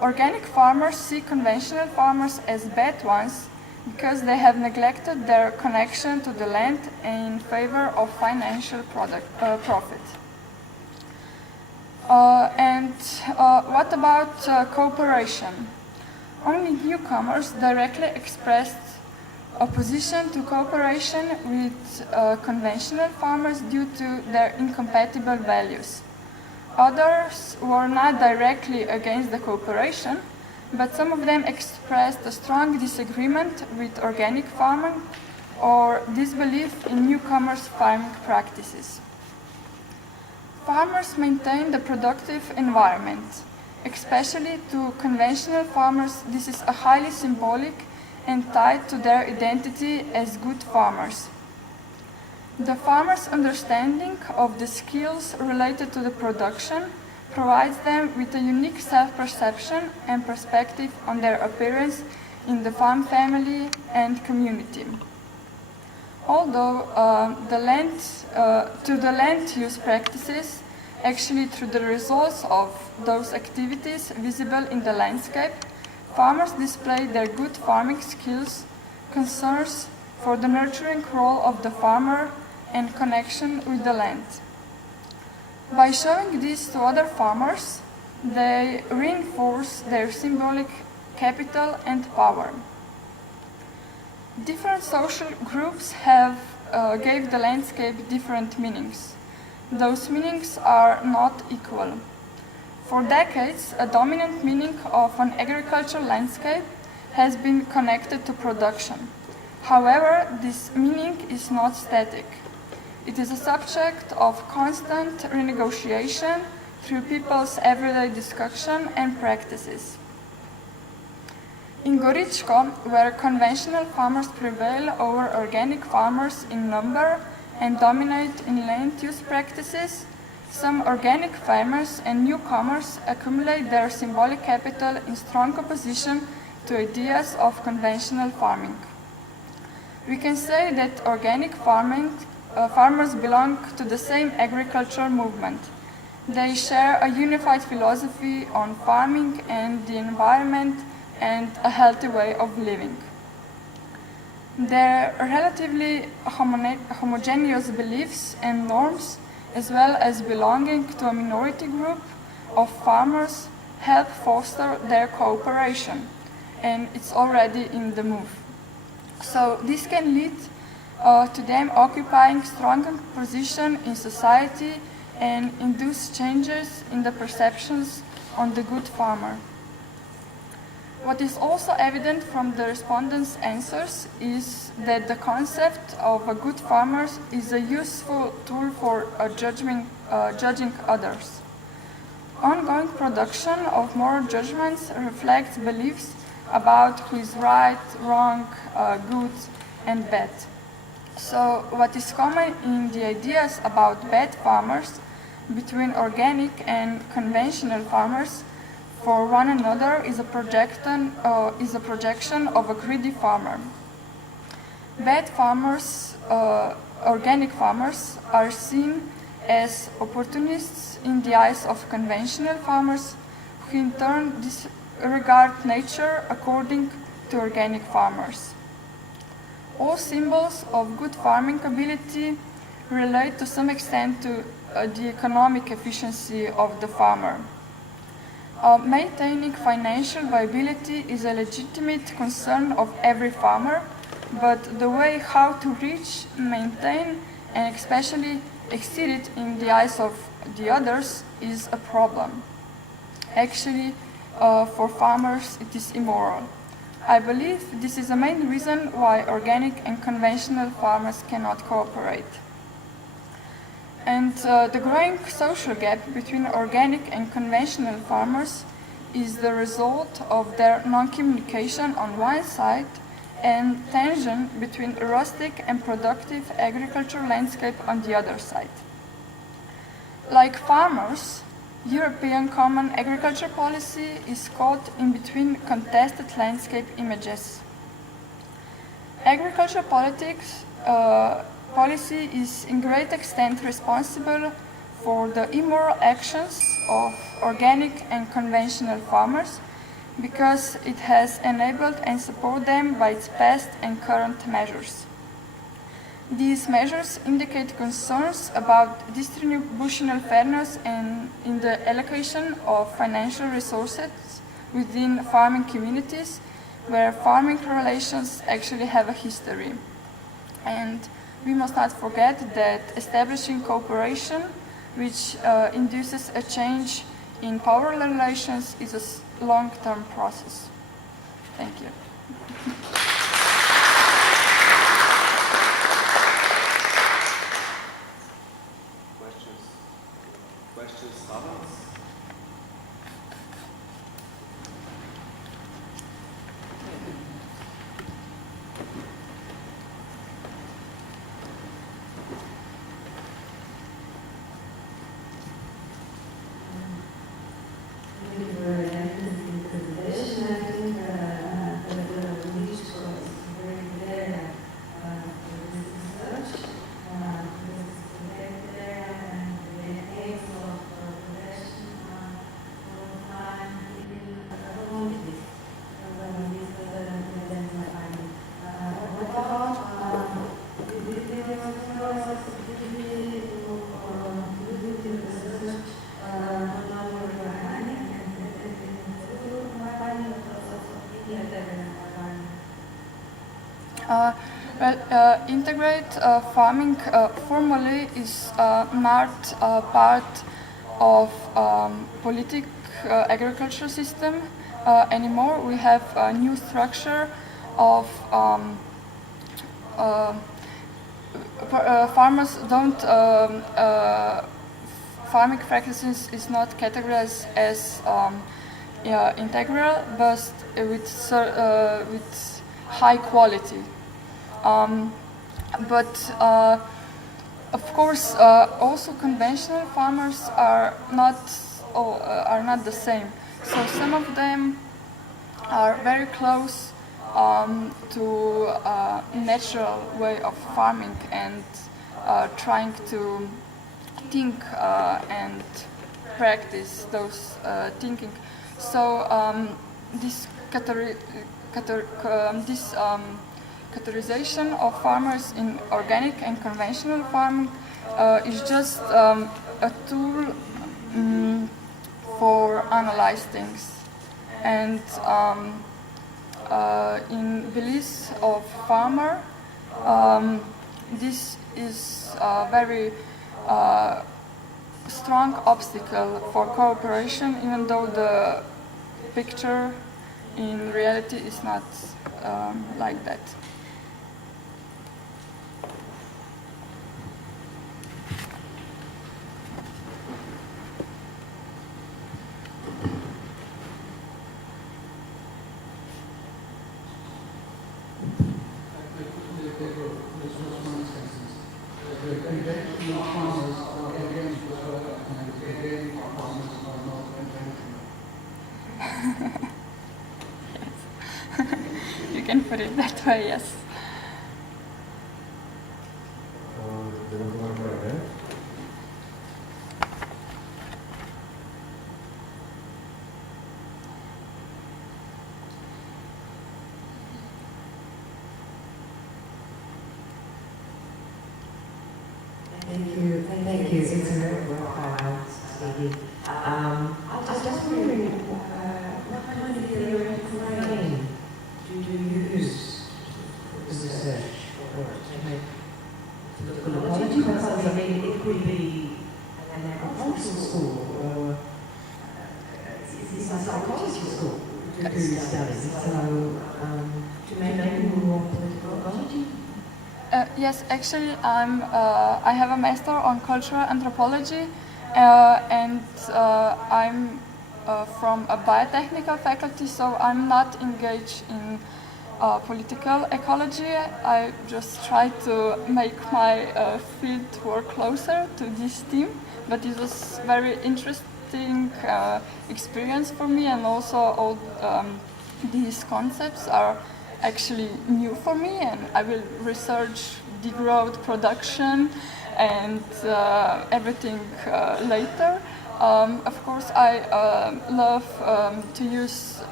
Organic farmers see conventional farmers as bad ones because they have neglected their connection to the land in favor of financial profit. What about cooperation? Only newcomers directly expressed opposition to cooperation with conventional farmers due to their incompatible values. Others were not directly against the cooperation, but some of them expressed a strong disagreement with organic farming or disbelief in newcomers' farming practices. Farmers maintain the productive environment. Especially to conventional farmers, this is a highly symbolic and tied to their identity as good farmers. The farmers' understanding of the skills related to the production provides them with a unique self-perception and perspective on their appearance in the farm family and community. Although to the land use practices, actually through the results of those activities visible in the landscape, farmers display their good farming skills, concerns for the nurturing role of the farmer, and connection with the land. By showing this to other farmers, they reinforce their symbolic capital and power. Different social groups gave the landscape different meanings. Those meanings are not equal. For decades, a dominant meaning of an agricultural landscape has been connected to production. However, this meaning is not static. It is a subject of constant renegotiation through people's everyday discussion and practices. In Goričko, where conventional farmers prevail over organic farmers in number and dominate in land use practices, some organic farmers and newcomers accumulate their symbolic capital in strong opposition to ideas of conventional farming. We can say that organic farmers belong to the same agricultural movement. They share a unified philosophy on farming and the environment and a healthy way of living. Their relatively homogeneous beliefs and norms, as well as belonging to a minority group of farmers, help foster their cooperation, and it's already in the move. So this can lead to them occupying stronger position in society and induce changes in the perceptions on the good farmer. What is also evident from the respondents' answers is that the concept of a good farmer is a useful tool for judging others. Ongoing production of moral judgments reflects beliefs about who is right, wrong, good, and bad. So what is common in the ideas about bad farmers between organic and conventional farmers for one another is a projection of a greedy farmer. Bad farmers, organic farmers, are seen as opportunists in the eyes of conventional farmers, who in turn disregard nature according to organic farmers. All symbols of good farming ability relate to some extent to the economic efficiency of the farmer. Maintaining financial viability is a legitimate concern of every farmer, but the way how to reach, maintain, and especially exceed it in the eyes of the others is a problem. Actually, for farmers, it is immoral. I believe this is the main reason why organic and conventional farmers cannot cooperate. And the growing social gap between organic and conventional farmers is the result of their non-communication on one side and tension between rustic and productive agricultural landscape on the other side. Like farmers, European Common Agriculture Policy is caught in between contested landscape images. Agriculture policy is in great extent responsible for the immoral actions of organic and conventional farmers because it has enabled and supported them by its past and current measures. These measures indicate concerns about distributional fairness and in the allocation of financial resources within farming communities where farming relations actually have a history. And we must not forget that establishing cooperation, which induces a change in power relations, is a long-term process. Thank you. Questions, comments? Integrate farming formally is not part of politic agriculture system anymore. We have a new structure of farmers don't farming practices is not categorized as integral, but with high quality. But of course, also conventional farmers are not the same. So some of them are very close to a natural way of farming and trying to think and practice those thinking. So this categorization of farmers in organic and conventional farming is just a tool for analyze things. And in beliefs of farmer, this is a very strong obstacle for cooperation, even though the picture in reality is not like that. You can put it that way, yes. Thank you. It's a very worthwhile study. I was just wondering, what kind of theoretical frame do you use for research? Or ecology, for example, it could be an anthropological school, or it's a psychology school to do studies. So, to make more political ecology? Yes, actually, I have a master on cultural anthropology, and I'm from a biotechnical faculty, so I'm not engaged in political ecology. I just try to make my field work closer to this theme, but it was very interesting experience for me, and also all these concepts are actually new for me, and I will research degrowth production and everything later. Of course, I love to use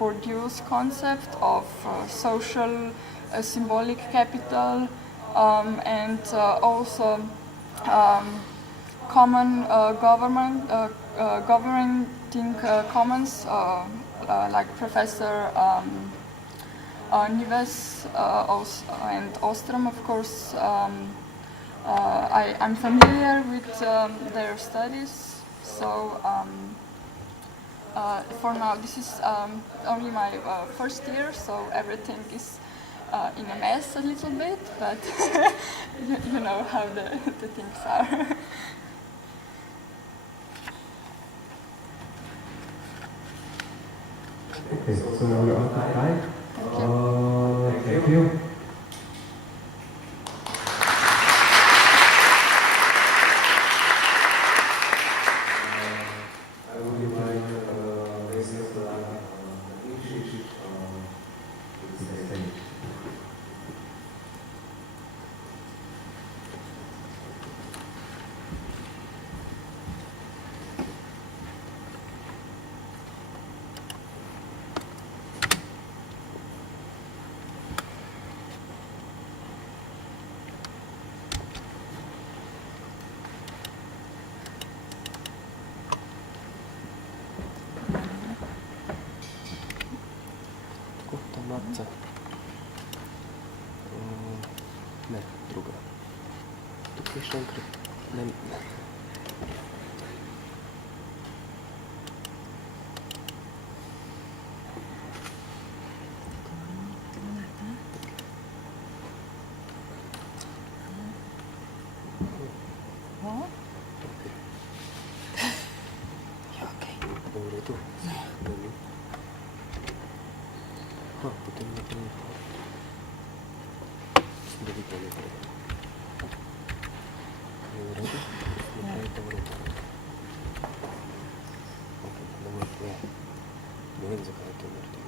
Bourdieu's concept of social symbolic capital, and also common governing commons, like Professor Nives and Ostrom, of course. I'm familiar with their studies, so for now this is only my first year, so everything is in a mess a little bit, but you know how the things are. Okay, so we're on time. Thank you. I would invite Besedila Inštitut to the stage. Ne, druga. Tukaj še enkrat. Ne. V redu. Potem naprej. Da bi to naprej. Je v redu? Naprej je to v redu. Ok, ne morem to. Ne vem, zakaj to naredim.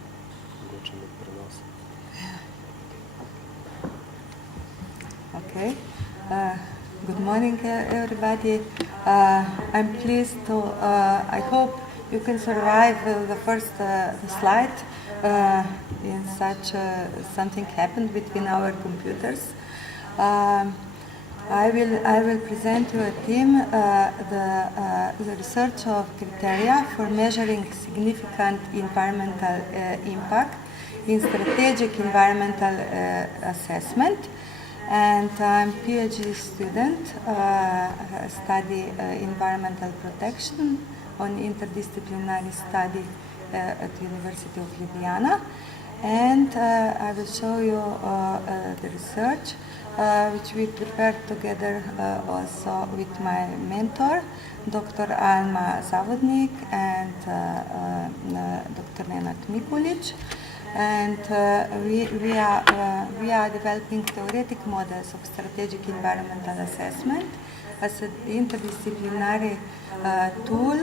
Mogoče med prenos. Okay. Good morning, everybody. I'm pleased to, I hope you can survive the first slide. In such something happened between our computers. I will present you a theme, the research of criteria for measuring significant environmental impact in strategic environmental assessment. And I'm PhD student, study environmental protection on interdisciplinary study at the University of Ljubljana. And I will show you the research which we prepared together also with my mentor, Dr. Alma Zavodnik and Dr. Nenad Mikulic. And we are developing theoretic models of strategic environmental assessment as an interdisciplinary tool,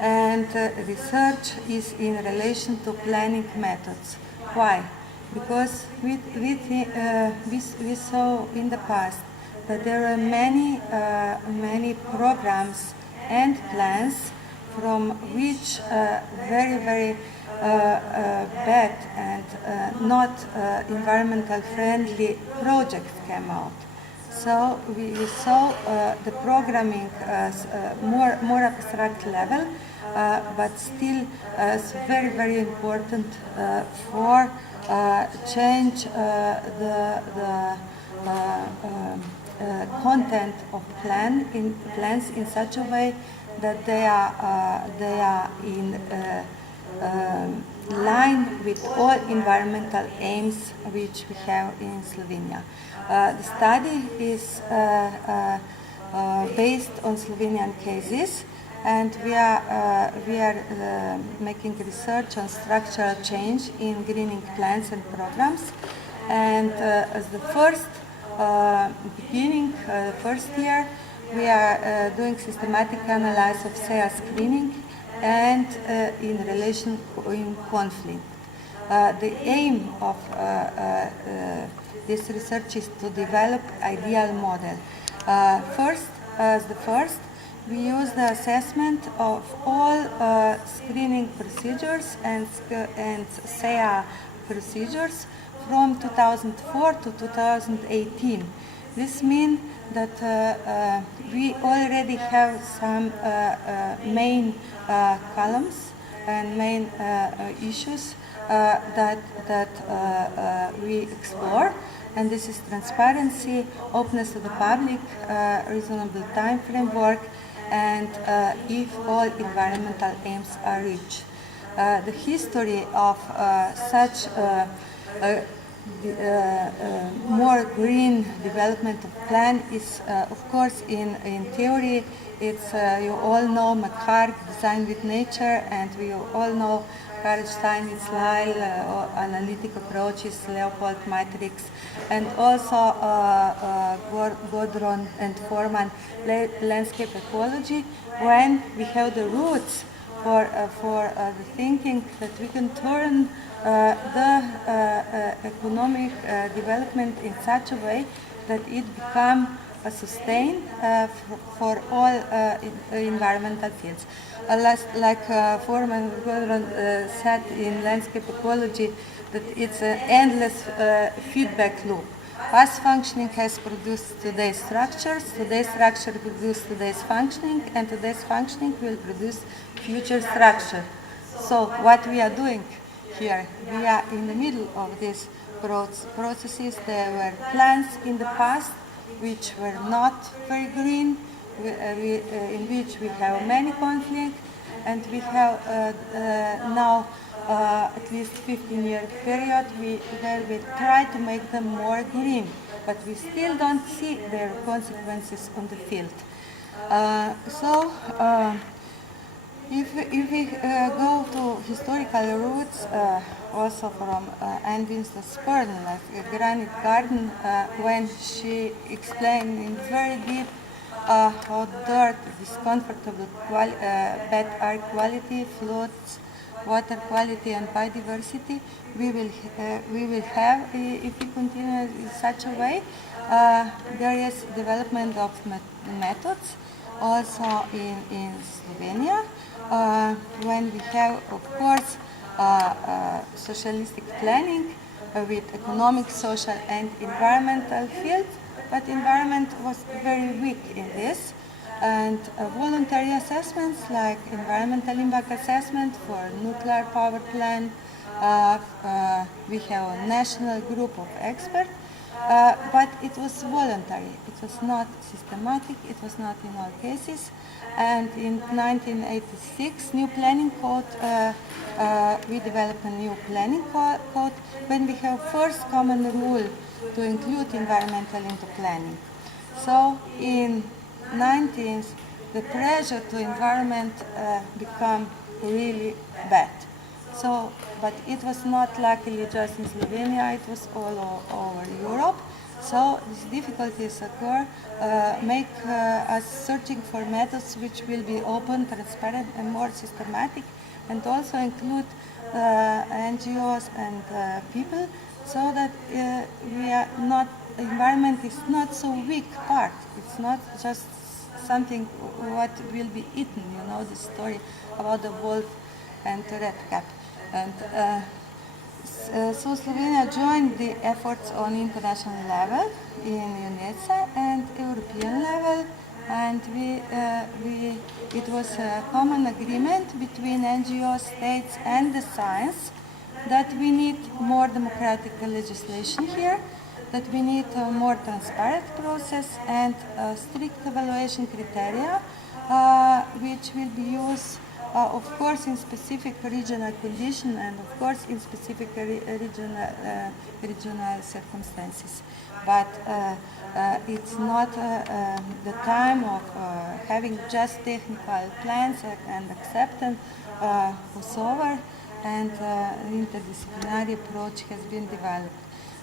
and research is in relation to planning methods. Why? Because we saw in the past that there are many programs and plans from which very bad and not environmental friendly projects came out. So we saw the programming more abstract level, but still very, very important for change the content of plans in such a way that they are in line with all environmental aims which we have in Slovenia. The study is based on Slovenian cases, and we are making research on structural change in greening plans and programs. And as the first beginning, the first year, we are doing systematic analysis of SEA screening and in relation in conflict. The aim of this research is to develop ideal model. First, we use the assessment of all screening procedures and SEA procedures from 2004 to 2018. This means that we already have some main columns and main issues that we explore, and this is transparency, openness to the public, reasonable time framework, and if all environmental aims are reached. The history of such more green development of plan is, of course, in theory. It's you all know McHarg, Design with Nature, and we all know Steinitz, Lyle, analytic approaches, Leopold matrix, and also Godron and Forman landscape ecology. When we have the roots for the thinking that we can turn the economic development in such a way that it becomes a sustain for all environmental fields. Like Forman said in landscape ecology, that it's an endless feedback loop. Past functioning has produced today's structures, today's structure produced today's functioning, and today's functioning will produce future structure. So what we are doing here, we are in the middle of these processes. There were plans in the past which were not very green, in which we have many conflicts, and we have now at least 15-year period where we try to make them more green, but we still don't see their consequences on the field. If we go to historical roots, also from Anne Winslow Spurn, like Granite Garden, when she explained in very deep how dirt, discomfortable bad air quality, floods, water quality, and biodiversity, we will have, if we continue in such a way, various development of methods, also in Slovenia, when we have, of course, socialistic planning with economic, social, and environmental fields, but environment was very weak in this. And voluntary assessments like environmental impact assessment for nuclear power plant, we have a national group of experts, but it was voluntary. It was not systematic, it was not in all cases. And in 1986, new planning code, we developed a new planning code when we have first common rule to include environmental into planning. So in 19th, the pressure to environment become really bad. So, but it was not luckily just in Slovenia, it was all over Europe. So these difficulties occur, make us searching for methods which will be open, transparent, and more systematic, and also include NGOs and people, so that we are not, environment is not so weak part. It's not just something what will be eaten, you know, the story about the wolf and the red cap. And So Slovenia joined the efforts on international level in UNESA and European level, and it was a common agreement between NGO, states and the science that we need more democratic legislation here, that we need a more transparent process and strict evaluation criteria, which will be used of course in specific regional conditions and of course in specific regional circumstances. But it's not the time of having just technical plans and acceptance was over, and interdisciplinary approach has been developed.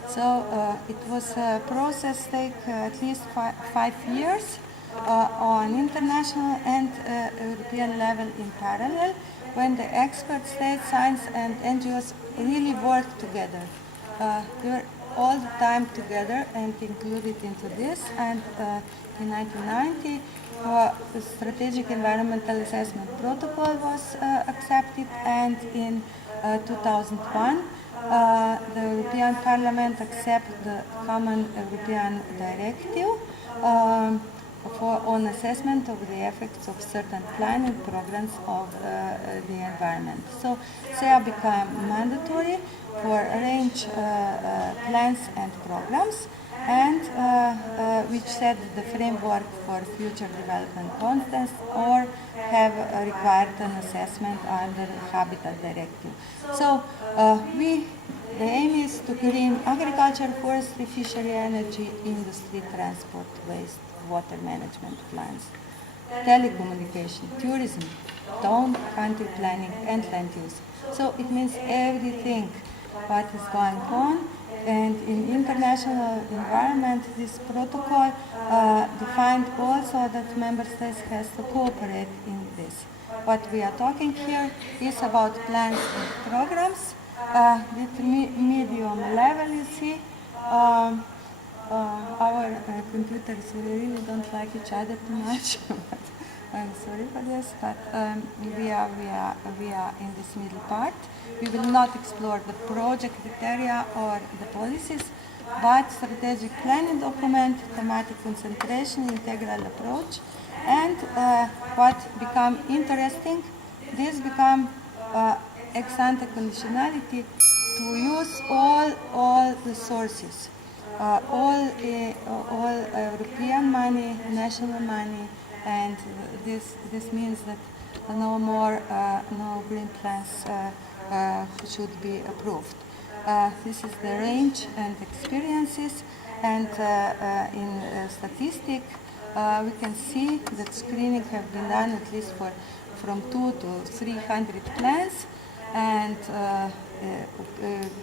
So it was a process take at least 5 years on international and European level in parallel, when the experts, state science and NGOs really worked together. They were all the time together and included into this, and in 1990 the Strategic Environmental Assessment Protocol was accepted, and in 2001 the European Parliament accepted the Common European Directive on assessment of the effects of certain planning programs of the environment. So SEA became mandatory for a range plans and programs, and which set the framework for future development contents or have required an assessment under the Habitat Directive. So the aim is to green agriculture, forestry, fishery, energy, industry, transport, waste, water management plans, telecommunication, tourism, town, country planning, and land use. So it means everything what is going on, and in international environment this protocol defined also that member states has to cooperate in this. What we are talking here is about plans and programs. With medium level, you see, our computers really don't like each other too much. I'm sorry for this, but we are in this middle part. We will not explore the project criteria or the policies, but strategic planning document, thematic concentration, integral approach, and what become interesting, this become ex-ante conditionality to use all the sources, all European money, national money, and this means that no green plans should be approved. This is the range and experiences, and in statistic we can see that screening have been done at least from 200 to 300 plans, and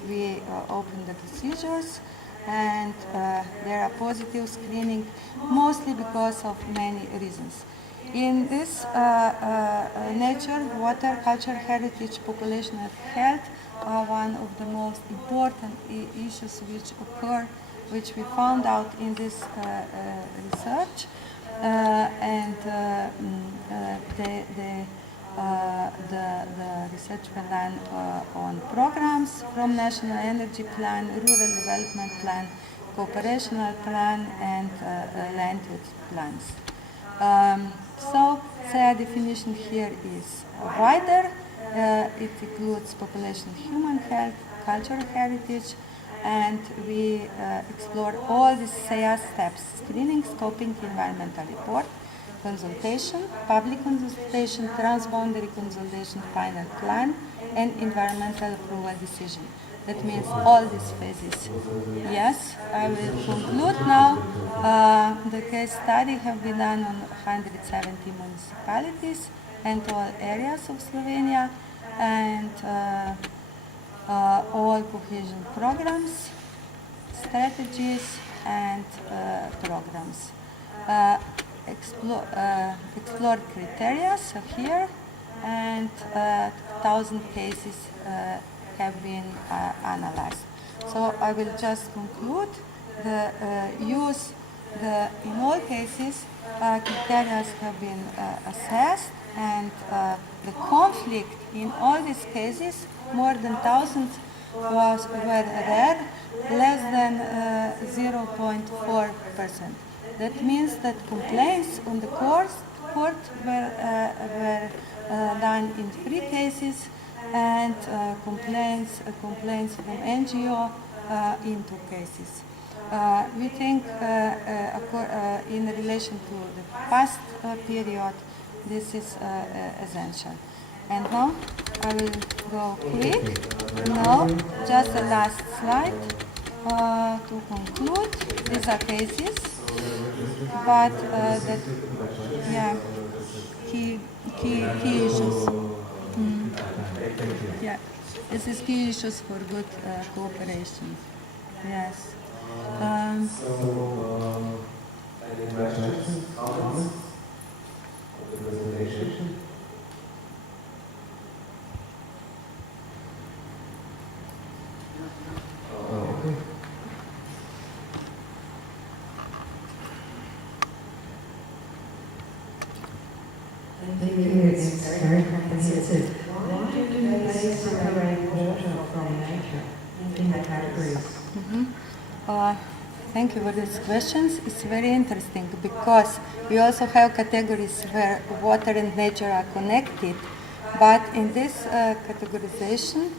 we open the procedures, and there are positive screening mostly because of many reasons. In this nature, water, culture, heritage, population and health are one of the most important issues which we found out in this research, and the research was done on programs from National Energy Plan, Rural Development Plan, Cooperational Plan, and Land Use Plans. So SEA definition here is wider. It includes population, human health, cultural heritage, and we explore all these SEA steps: screening, scoping, environmental report, consultation, public consultation, transboundary consultation, final plan, and environmental approval decision. That means all these phases. Yes, I will conclude now. The case study have been done on 170 municipalities and all areas of Slovenia, and all cohesion programs, strategies, and programs. Explored criteria so here, and 1,000 cases have been analyzed. So I will just conclude the use. In all cases, criteria have been assessed, and the conflict in all these cases, more than 1,000, were rare, less than 0.4%. That means that complaints on the court were done in 3 cases, and complaints from NGO in 2 cases. We think in relation to the past period, this is essential. And now I will go quick. Now, just the last slide to conclude. These are cases, but key issues. Yeah, this is key issues for good cooperation. Yes. Any questions, comments on the presentation? Okay. Thank you. It's very comprehensive. Why do they separate water from nature in the categories? Thank you for these questions. It's very interesting because we also have categories where water and nature are connected, but in this categorization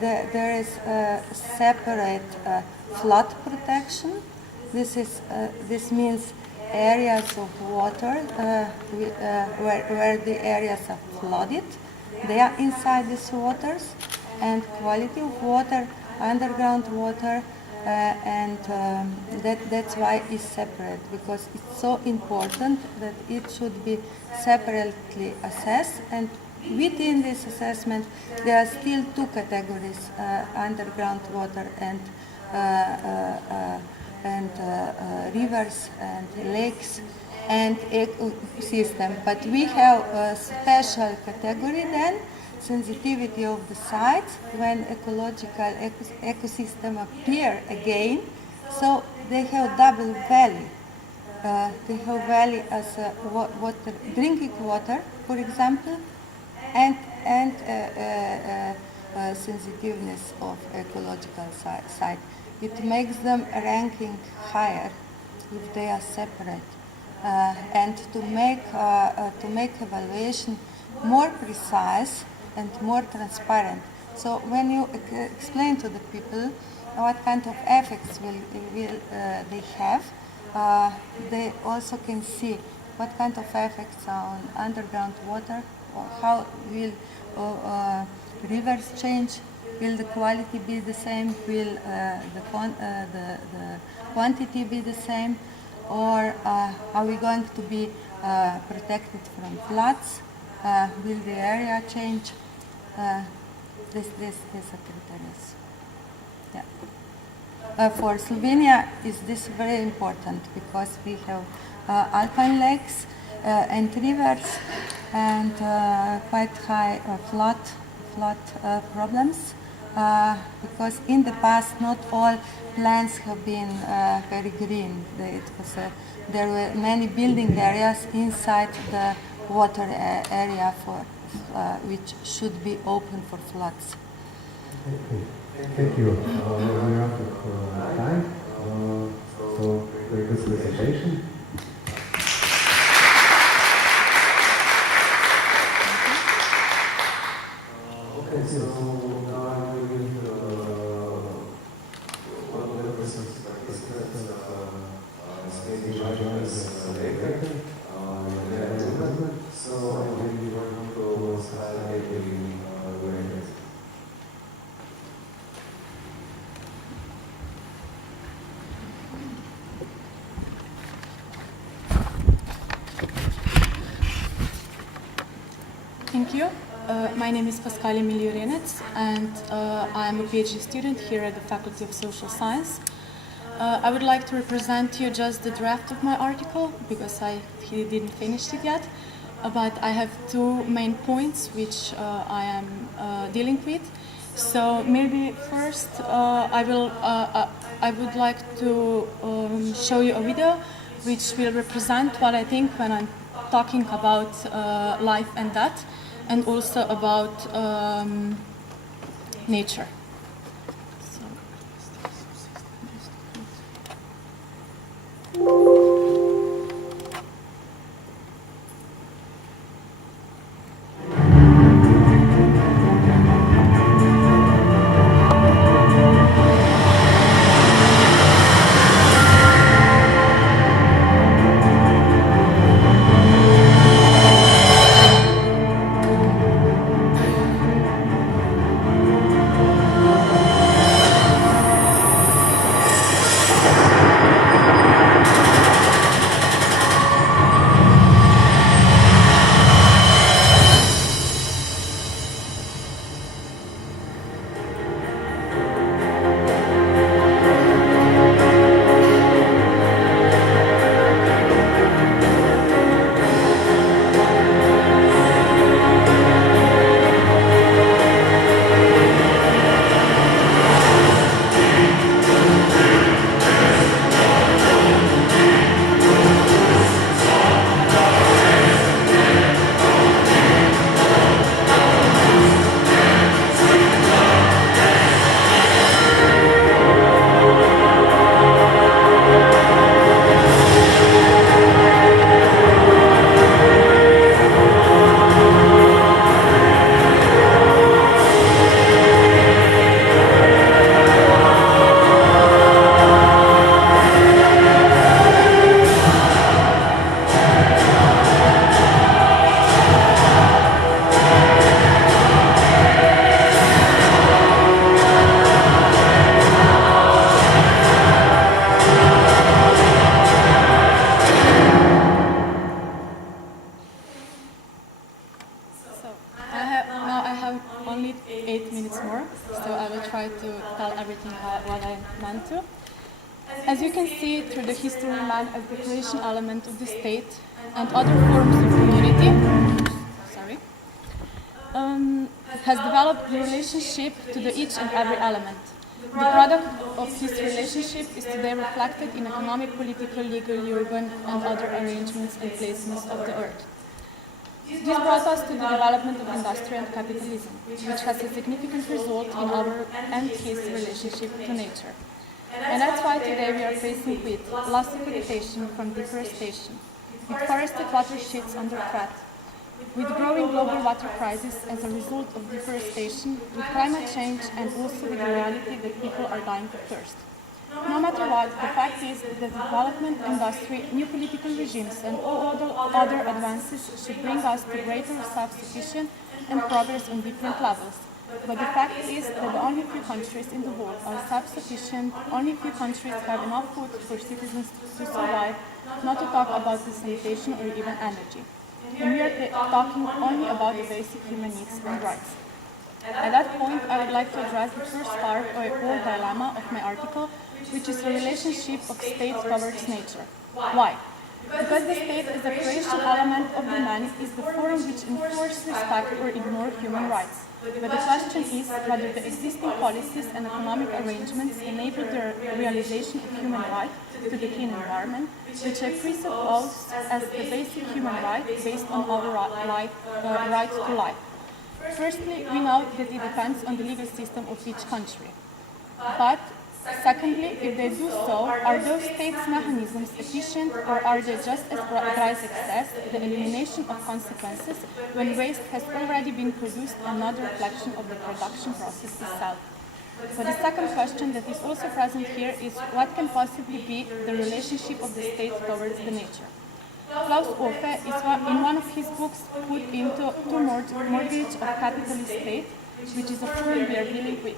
there is a separate flood protection. This means areas of water where the areas are flooded. They are inside these waters, and quality of water, underground water, and that's why it's separate, because it's so important that it should be separately assessed. And within this assessment, there are still 2 categories: underground water and rivers and lakes and ecosystem. But we have a special category then, sensitivity of the sites, when ecological ecosystem appear again. So they have double value. They have value as water, drinking water, for example, and sensitiveness of ecological site. It makes them ranking higher if they are separate, and to make evaluation more precise and more transparent. So when you explain to the people what kind of effects will they have, they also can see what kind of effects are on underground water, or how will rivers change. Will the quality be the same? Will the quantity be the same? Or are we going to be protected from floods? Will the area change? This is a criteria. Yeah. For Slovenia, is this very important because we have alpine lakes and rivers and quite high flood problems. Because in the past not all plants have been very green. There were many building areas inside the water area which should be open for floods. Thank you. We're out of time. So very good presentation. Okay, so now I will give one other person's participants maybe joining us later. So maybe you want to highlight the awareness. Thank you. My name is Pascali Miljurenec, and I am a PhD student here at the Faculty of Social Science. I would like to represent to you just the draft of my article, because I didn't finish it yet. But I have 2 main points which I am dealing with. So maybe first I would like to show you a video which will represent what I think when I'm talking about life and death, and also about nature. more, so I will try to tell everything what I meant to. As you can see through the history of man as the creation element of the state and other forms of community, has developed the relationship to the each and every element. The product of this relationship is today reflected in economic, political, legal, urban, and other arrangements and placements of the earth. This brought us to the development of industry and capitalism, which has a significant result in our and his relationship to nature. And that's why today we are facing with loss of vegetation from deforestation, with forested watersheds under threat, with growing global water crisis as a result of deforestation, with climate change, and also with the reality that people are dying of thirst. No matter what, the fact is that the development, industry, new political regimes, and all other advances should bring us to greater self-sufficiency and progress on different levels. But the fact is that only few countries in the world are self-sufficient, only few countries have enough food for citizens to survive, not to talk about the sanitation or even energy. And we are talking only about the basic human needs and rights. At that point, I would like to address the first part or dilemma of my article, which is the relationship of state towards nature. Why? Because the state as a creation element of the man is the forum which enforces, respect, or ignore human rights. But the question is whether the existing policies and economic arrangements enable the realization of human right to the clean environment, which are presupposed as the basic human right based on our right to life. Firstly, we know that it depends on the legal system of each country. But secondly, if they do so, are those states' mechanisms efficient, or are they just as drives excess, the elimination of consequences, when waste has already been produced and not a reflection of the production process itself? But the second question that is also present here is what can possibly be the relationship of the state towards the nature? Klaus Offe is in one of his books put into two mortgage of capitalist state, which is a problem we are dealing with.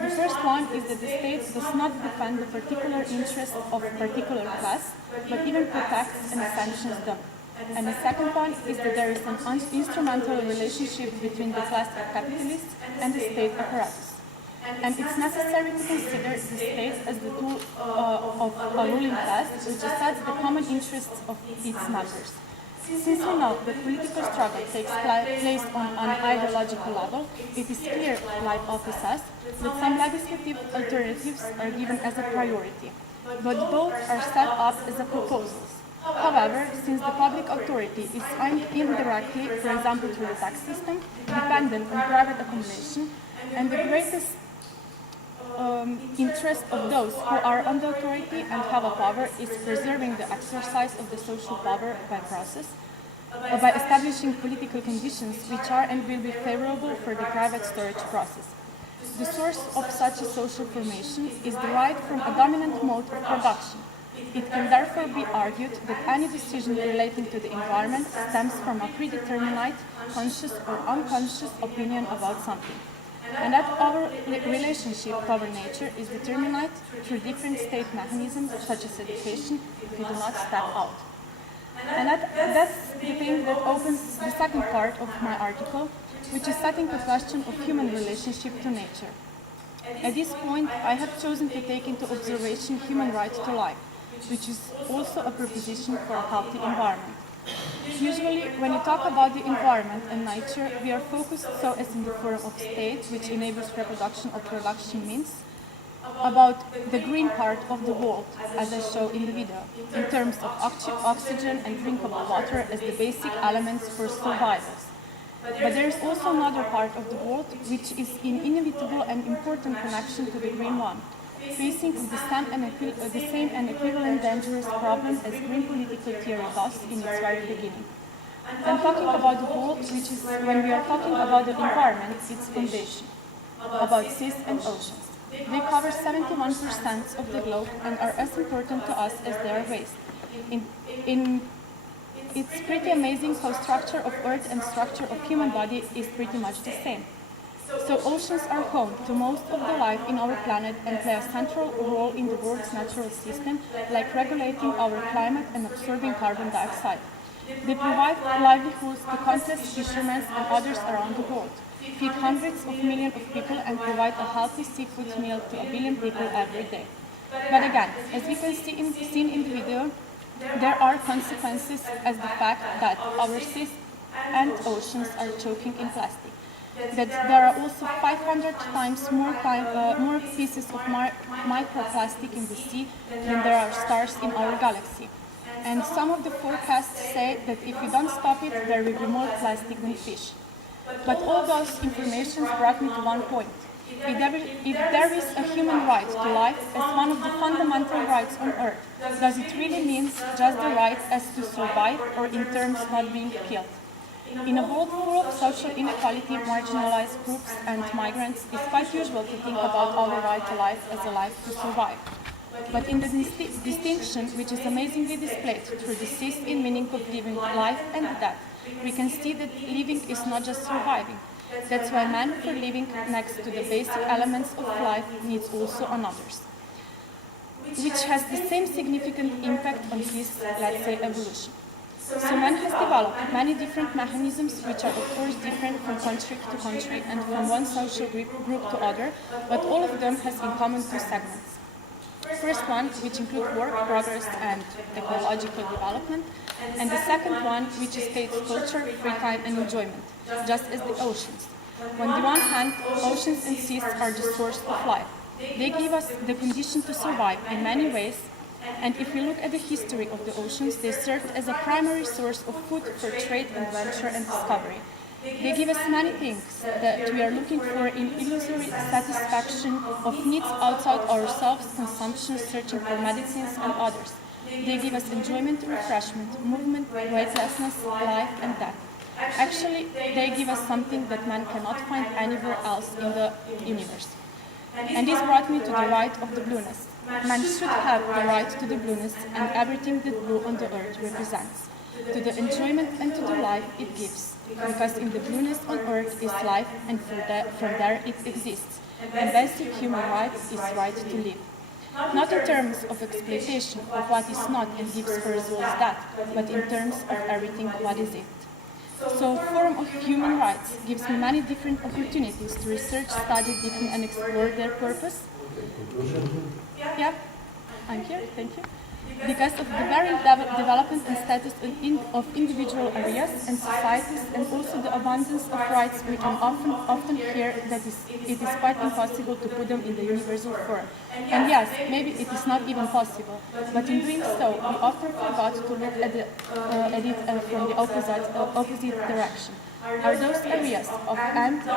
The first one is that the state does not defend the particular interests of a particular class, but even protects and sanctions them. And the second one is that there is an instrumental relationship between the class of capitalists and the state apparatus. And it's necessary to consider the state as the tool of a ruling class which sets the common interests of its members. Since we know that political struggle takes place on an ideological level, it is clear, like Offe says, that some legislative alternatives are given as a priority, but both are set up as a proposals. However, since the public authority is indirectly, for example through the tax system, dependent on private accumulation, and the greatest interest of those who are on the authority and have a power is preserving the exercise of the social power by establishing political conditions which are and will be favorable for the private storage process. The source of such a social formation is derived from a dominant mode of production. It can therefore be argued that any decision relating to the environment stems from a predetermined, conscious or unconscious opinion about something. And that our relationship to our nature is determined through different state mechanisms such as education if we do not step out. And that's the thing that opens the second part of my article, which is setting the question of human relationship to nature. At this point, I have chosen to take into observation human right to life, which is also a proposition for a healthy environment. Usually, when you talk about the environment and nature, we are focused so as in the form of state, which enables reproduction or production means, about the green part of the world, as I show in the video, in terms of oxygen and drinkable water as the basic elements for survival. But there is also another part of the world which is in inevitable and important connection to the green one, facing the same and equivalent dangerous problem as green political theory does in its very beginning. I'm talking about the world, which is, when we are talking about the environment, its foundation, about seas and oceans. They cover 71% of the globe and are as important to us as their waste. It's pretty amazing how structure of Earth and structure of human body is pretty much the same. So oceans are home to most of the life in our planet and play a central role in the world's natural system, like regulating our climate and absorbing carbon dioxide. They provide livelihoods to countless fishermen and others around the world. feed hundreds of millions of people and provide a healthy seafood meal to a billion people every day. But again, as we can see seen in the video, there are consequences as the fact that our seas and oceans are choking in plastic. That there are also 500 times more pieces of microplastic in the sea than there are stars in our galaxy. And some of the forecasts say that if we don't stop it, there will be more plastic than fish. But all those information brought me to one point. If there is a human right to life as one of the fundamental rights on Earth, does it really mean just the right as to survive or in terms of not being killed? In a world full of social inequality, marginalized groups and migrants, it's quite usual to think about our right to life as a life to survive. But in the distinction, which is amazingly displayed through the cease in meaning of living life and death, we can see that living is not just surviving. That's why man, for living next to the basic elements of life, needs also on others, which has the same significant impact on his, let's say, evolution. So man has developed many different mechanisms which are of course different from country to country and from one social group to other, but all of them has in common two segments. First one, which include work, progress and ecological development, and the second one, which states culture, free time and enjoyment, just as the oceans. On the one hand, oceans and seas are the source of life. They give us the condition to survive in many ways, and if we look at the history of the oceans, they served as a primary source of food for trade, adventure and discovery. They give us many things that we are looking for in illusory satisfaction of needs outside ourselves, consumption, searching for medicines and others. They give us enjoyment, refreshment, movement, weightlessness, life and death. Actually, they give us something that man cannot find anywhere else in the universe. And this brought me to the right of the blueness. Man should have the right to the blueness and everything that blue on the earth represents, to the enjoyment and to the life it gives. Because in the blueness on earth is life and from there it exists. And basic human right is right to live. Not in terms of exploitation of what is not and gives for as well as that, but in terms of everything what is it. So form of human rights gives me many different opportunities to research, study, deepen and explore their purpose. Yeah, I'm here, thank you. Because of the varied development and status of individual areas and societies, and also the abundance of rights, we can often hear that it is quite impossible to put them in the universal form. And yes, maybe it is not even possible, but in doing so, we often forgot to look at it from the opposite direction. Are those areas of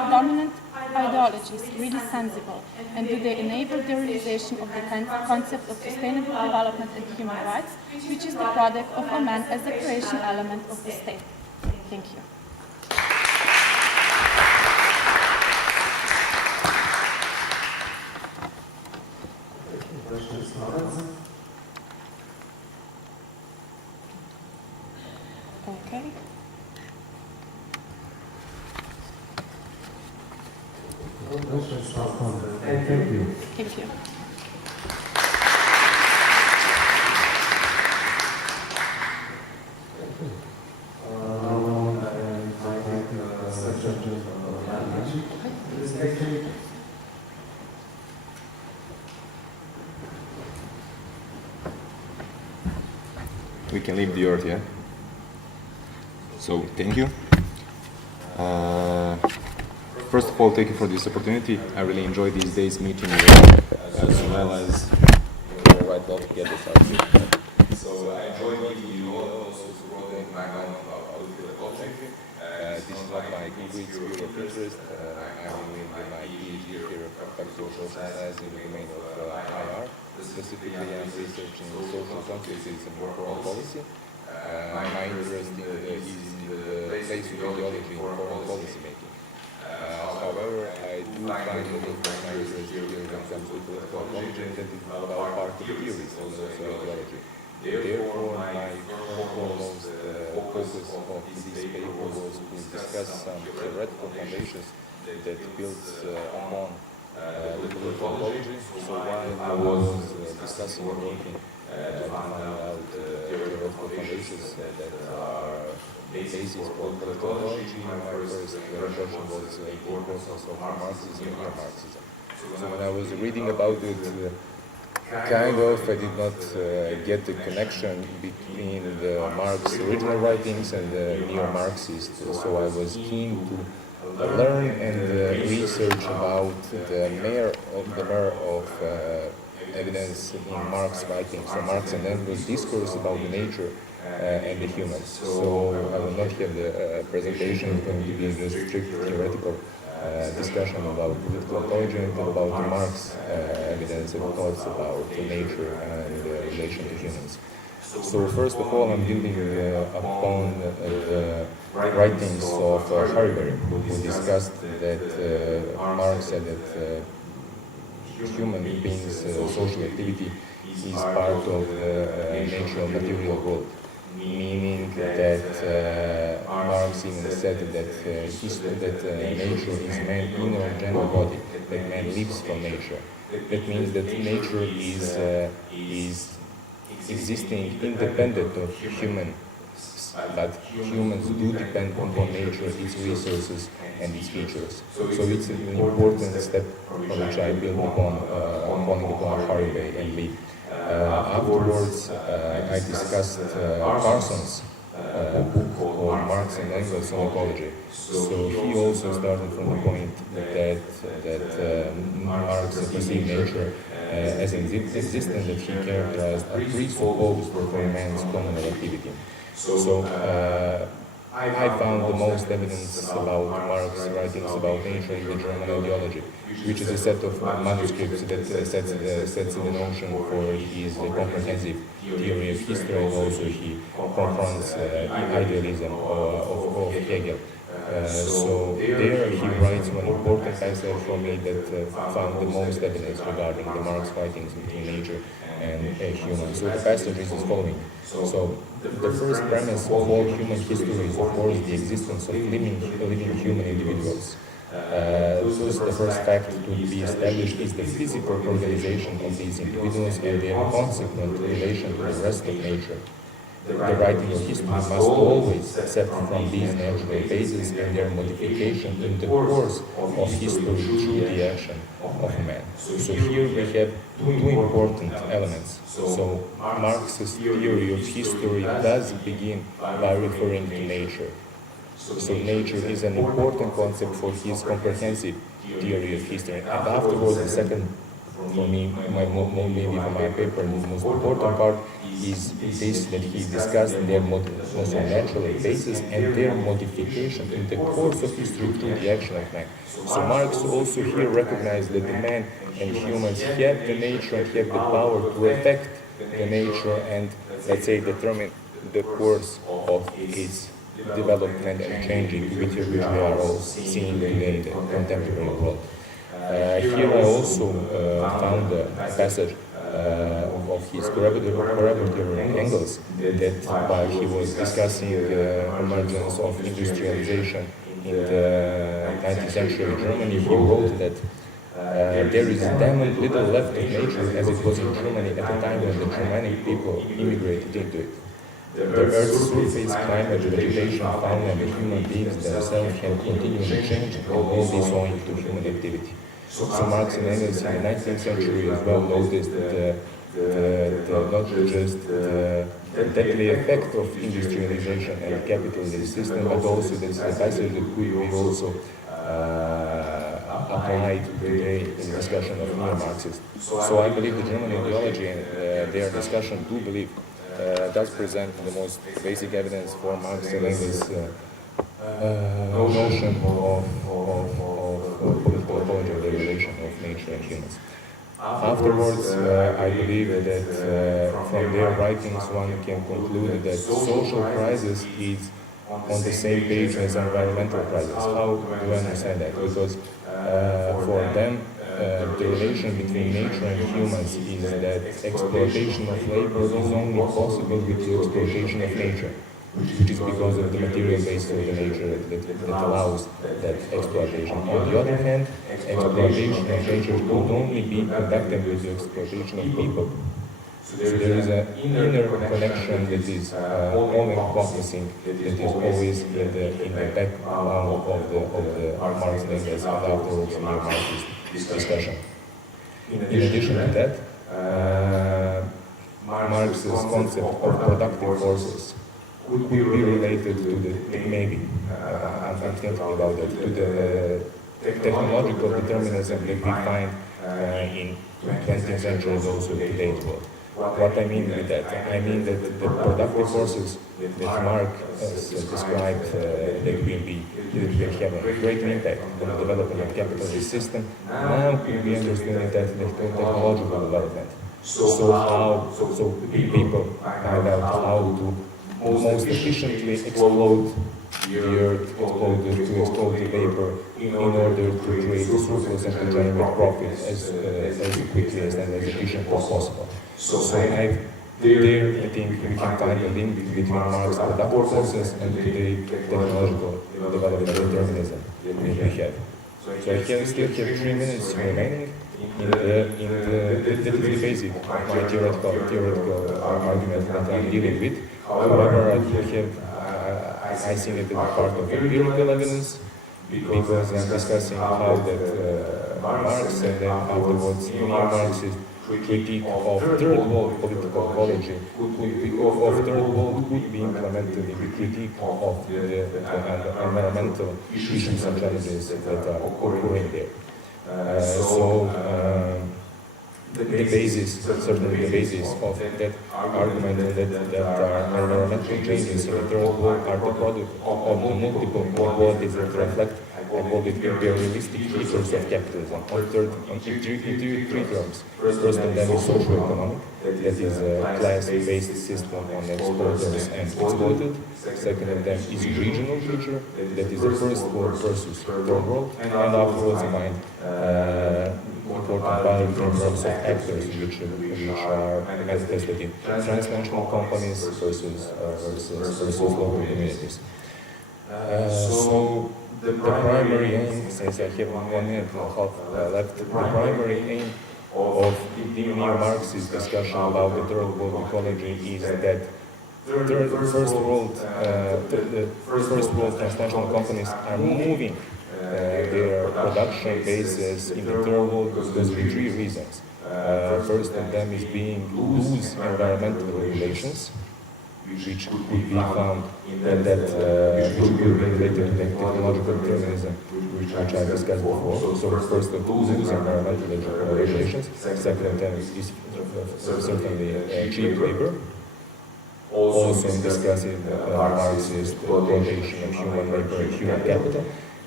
dominant ideologies really sensible, and do they enable the realization of the concept of sustainable development and human rights, which is the product of a man as the creation element of the state? Thank you. Okay. Thank you. Thank you. Now I invite section language. This lecture. We can leave the earth, yeah? So, thank you. First of all, thank you for this opportunity. I really enjoyed these days meeting you as well as quite well to get this out here. So I enjoyed meeting you all, also to broaden my knowledge about political ecology. This is one of my great sphere of interest. I'm doing my PhD here at Faculty of Social Science in the domain of IR. Specifically, I'm researching social consciences and foreign policy. My interest is in the place of ideology in foreign policy making. However, I do find that my research here when it comes to political ecology that it is not all part of the theories of social ideology. Therefore, my foremost focus of this paper was to discuss some theoretical foundations that builds upon the political ecology. So while I was discussing and working to find out theoretical foundations that are basis for political my first impression was the importance of Marxism and neo-Marxism. So when I was reading about it, kind of I did not get the connection between the Marx original writings and the neo-Marxist. So I was keen to learn and research about the mere of evidence in Marx writings. So Marx and Engels discourse about the nature and the humans. So I will not have the presentation. It's going to be just strict theoretical discussion about political ecology and about Marx evidence and thoughts about nature and relation to humans. So first of all, I'm building upon the writings of Harvey, who discussed that Marx said that human beings' social activity is part of the natural material world, meaning that Marx even said that nature is man's inner general body, that man lives from nature. That means that nature is existing independent of human, but humans do depend upon nature, its resources and its features. So it's an important step from which I build upon Harvey and Lee. Afterwards, I discussed Parsons' book called Marx and Engels on ecology. So he also started from the point that Marx perceived nature as existence that he characterized as presupposed for man's communal activity. So I found the most evidence about Marx's writings about nature in the German ideology, which is a set of manuscripts that sets the notion for his comprehensive theory of history, and also he confronts idealism of Hegel. So there he writes one important passage for me that found the most evidence regarding the Marx writings between nature and humans. So the passage is as following. So the first premise of all human history is, of course, the existence of living human individuals. The first fact to be established is the physical organization of these individuals and their consequent relation to the rest of nature. The writing of history must always accept from these natural bases and their modification in the course of history through the action of man. So here we have two important elements. So Marx's theory of history does begin by referring to nature. So nature is an important concept for his comprehensive theory of history. And afterwards, the second, for me, maybe for my paper, the most important part is this, that he discussed their also natural basis and their modification in the course of history through the action of man. So Marx also here recognized that the man and humans have the nature and have the power to affect the nature and, let's say, determine the course of its development and changing, which we are all seeing today in the contemporary world. Here I also found a passage of his collaborator Engels, that while he was discussing the emergence of industrialization in the 19th century Germany, he wrote that there is damn little left of nature as it was in Germany at the time when the Germanic people immigrated into it. The Earth's surface, climate, vegetation, fauna, and the human beings themselves have continually changed, and all this owing to human activity. So Marx and Engels in the 19th century as well noticed that not just the deadly effect of industrialization and capitalist system, but also this passage that could be also applied today in discussion of neo-Marxists. So I believe the German ideology and their discussion does present the most basic evidence for Marx and Engels' notion of political ecology, of the relation of nature and humans. Afterwards, I believe that from their writings one can conclude that social crisis is on the same page as environmental crisis. How do I understand that? Because for them, the relation between nature and humans is that exploitation of labor is only possible with the exploitation of nature, which is because of the material base of the nature that allows that exploitation. On the other hand, exploitation of nature could only be conducted with the exploitation of people. So there is an inner connection that is all-encompassing, that is always in the background of the Marx and Engels and afterwards in the Marxist discussion. In addition to that, Marx's concept of productive forces could be related to the, maybe, I'm thinking about that, to the technological determinism that we find in 20th century and also today's world. What I mean with that? I mean that the productive forces that Marx has described that will have a great impact on the development of capitalist system, now we understand that the technological development. So people find out how to most efficiently explode the earth, to explode the vapor in order to create surplus and to generate profit as quickly and as efficiently as possible. So I think we can find a link between Marx's productive forces and the technological development determinism that we have. So I still have 3 minutes remaining. That is the basic of my theoretical argument that I'm dealing with. However, I think it is part of empirical evidence because I'm discussing how that Marx and then afterwards neo-Marxist critique of third world political ecology could be implemented in the critique of the environmental issues and challenges that are occurring there. The basis, certainly the basis of that argument that are environmental changes in the third world are the product of the multiple inequalities that reflect, I call it, imperialistic features of capitalism. On three terms. First of them is socio-economic, that is a class-based system on exporters and exploited. Second of them is regional feature, that is the first world versus third world, and afterwards you find important value in terms of actors which are manifested in transnational companies versus local communities. So the primary aim, since I have 1 minute and a half left, the primary aim of the neo-Marxist discussion about the third world ecology is that first world transnational companies are moving their production bases in the third world because of 3 reasons. First of them is being loose environmental regulations, which could be found in that could be related to the technological determinism, which I discussed before. So first of all, loose environmental regulations. Second of them is certainly cheap labor. Also discussing Marxist exploitation of human labor and human capital.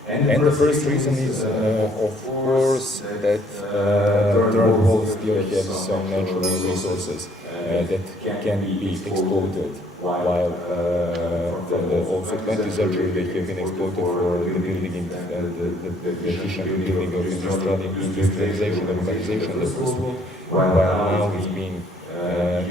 And the first reason is, of course, that third world still has some natural resources that can be exploited, while from the also 20th century they have been exploited for the building and the efficient building of industrialization and urbanization in the first world, while now it's being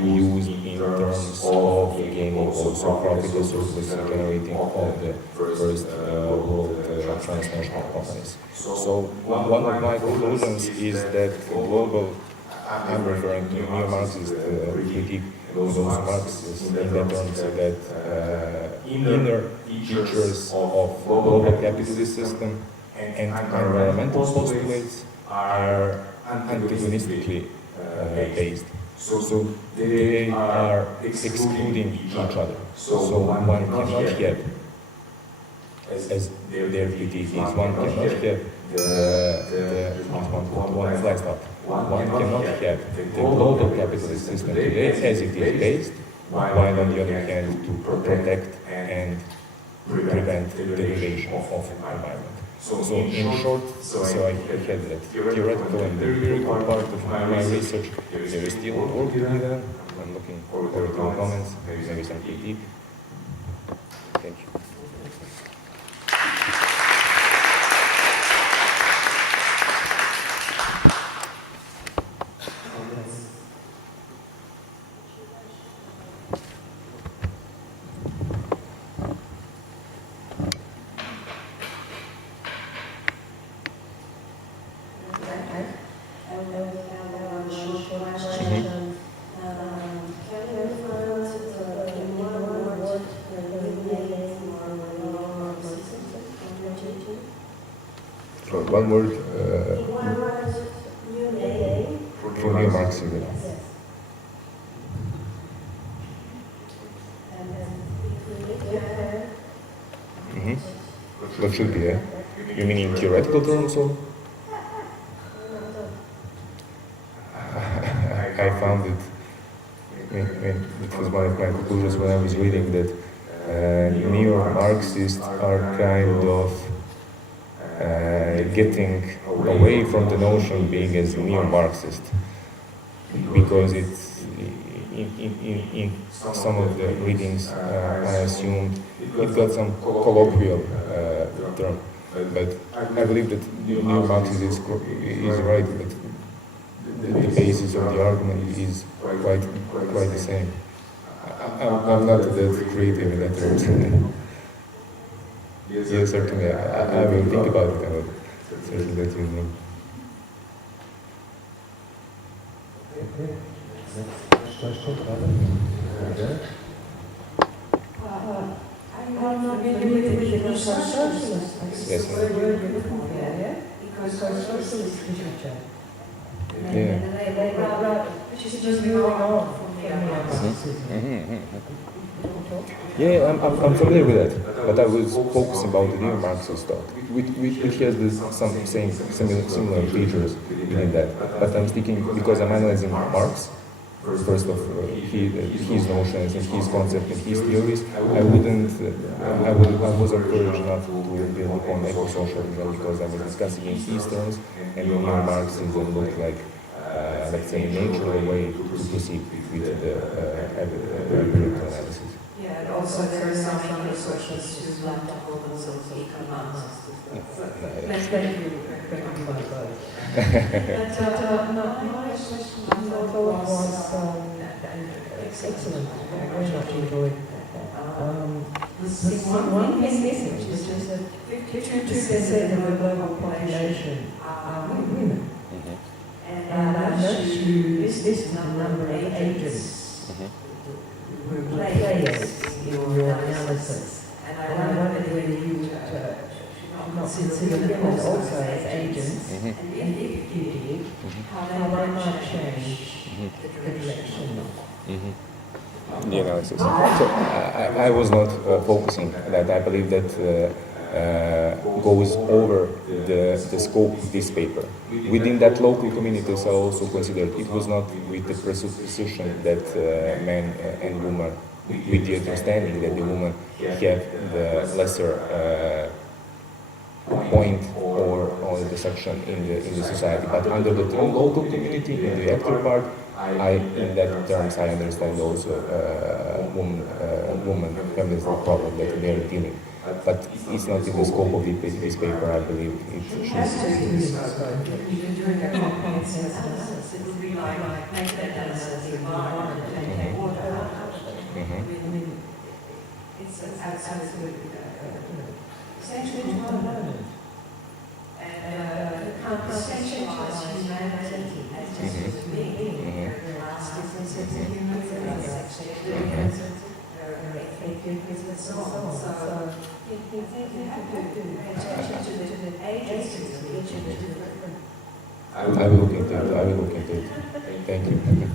used in terms of gaining also profitable surplus and generating of the first world transnational companies. So one of my conclusions is that global, I'm referring to neo-Marxist critique, and also Marxists in that terms that inner features of global capitalist system and environmental postulates are antagonistically based. So they are excluding each other. So one cannot have, as their critique is, one cannot have one flag stop. One cannot have the global capitalist system today as it is based, while on the other hand to protect and prevent the degradation of environment. So in short, I had that theoretical and empirical part of my research. There is still work to be done. I'm looking forward to your comments, maybe some critique. Thank you. one word New name. for new Marxism. What should be, yeah? You mean in theoretical terms or? I found it, it was one of my conclusions when I was reading that neo-Marxists are kind of getting away from the notion of being as neo-Marxist, because it's in some of the readings I assumed it got some colloquial term, but I believe that neo-Marxism is right, that the basis of the argument is quite the same. I'm not that creative in that terms. Yes, certainly. I will think about it. I will certainly let you know. Okay. Next question, brother. I'm not familiar with the socialist. Yes. Because socialist is literature. Yeah. Which is just moving on from the Yeah, I'm familiar with that, but I was focusing about the neo-Marxist thought, which has similar features in that. But I'm speaking because I'm analyzing Marx, first of his notions and his concept and his theories. I was encouraged not to build upon eco-socialism because I was discussing in his terms, and neo-Marxism looked like, let's say, a natural way to proceed with the empirical analysis. Yeah, and also there are some other socialists who like to call themselves eco-Marxists. Let's thank you. But my question I thought was excellent. I very much enjoyed one thing message, which is that 52% of the global population are women. And I noticed you listed the number of agents who were players in your analysis. And I wondered whether you would not consider them also as agents, and if you did, how they might change the direction. The analysis. So I was not focusing on that. I believe that goes over the scope of this paper. Within that local communities, I also considered it was not with the presupposition that men and women, with the understanding that the women have the lesser point or the section in the society, but under the term local community, in the actor part, in that terms I understand also women have this problem that they are dealing. But it's not in the scope of this paper, I believe it should. You're doing a comprehensive analysis. It would be like make that analysis of the environment and take water out. I mean, it's absolutely essentially to our moment. And you can't essentialize humanity as just a being. There are differences in humans, there are sexual differences, there are ethnic differences, and so on. So you have to pay attention to the agencies of each of the different. I will look into it. Thank you. Thank you.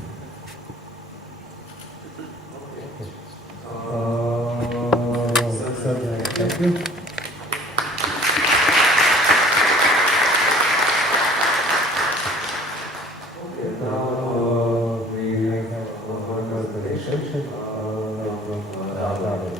Okay, now we have one more presentation from Namen.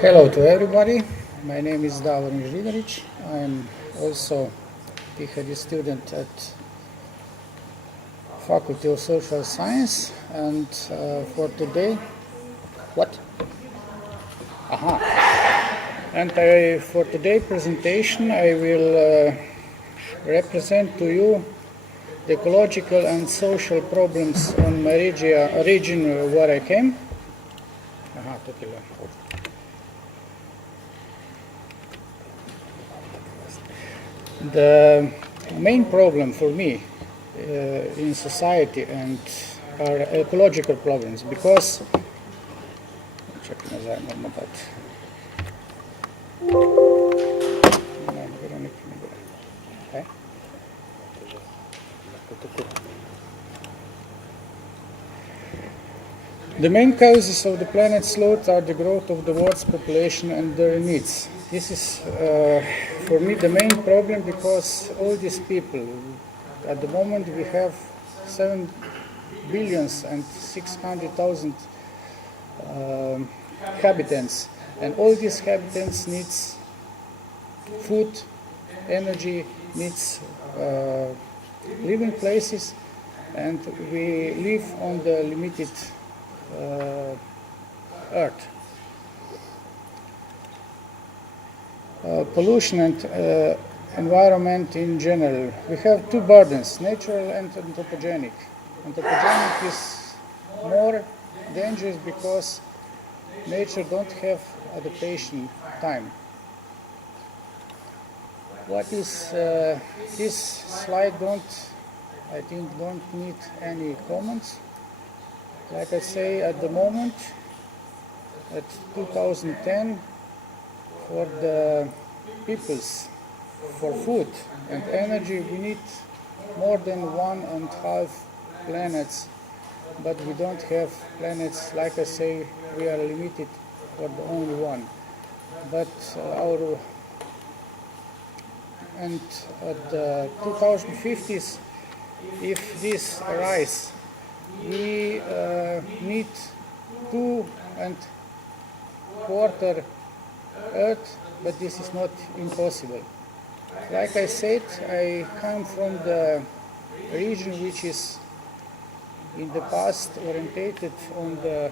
Hello to everybody. My name is Davor Nižidarić. I am also PhD student at Faculty of Social Science, and for today, what? And for today's presentation, I will represent to you the ecological and social problems on my region where I came. The main problem for me in society and are ecological problems, because the main causes of the planet's loss are the growth of the world's population and their needs. This is, for me, the main problem, because all these people, at the moment we have 7 billions and 600,000 inhabitants, and all these inhabitants needs food, energy, needs living places, and we live on the limited Earth. Pollution and environment in general. We have two burdens, natural and anthropogenic. Anthropogenic is more dangerous because nature don't have adaptation time. What is this slide I think don't need any comments. Like I say, at the moment, at 2010, for the peoples, for food and energy, we need more than 1.5 planets, but we don't have planets. Like I say, we are limited for the only one. But and at the 2050s, if this arises, we need 2.25 Earth, but this is not impossible. Like I said, I come from the region which is in the past orientated on the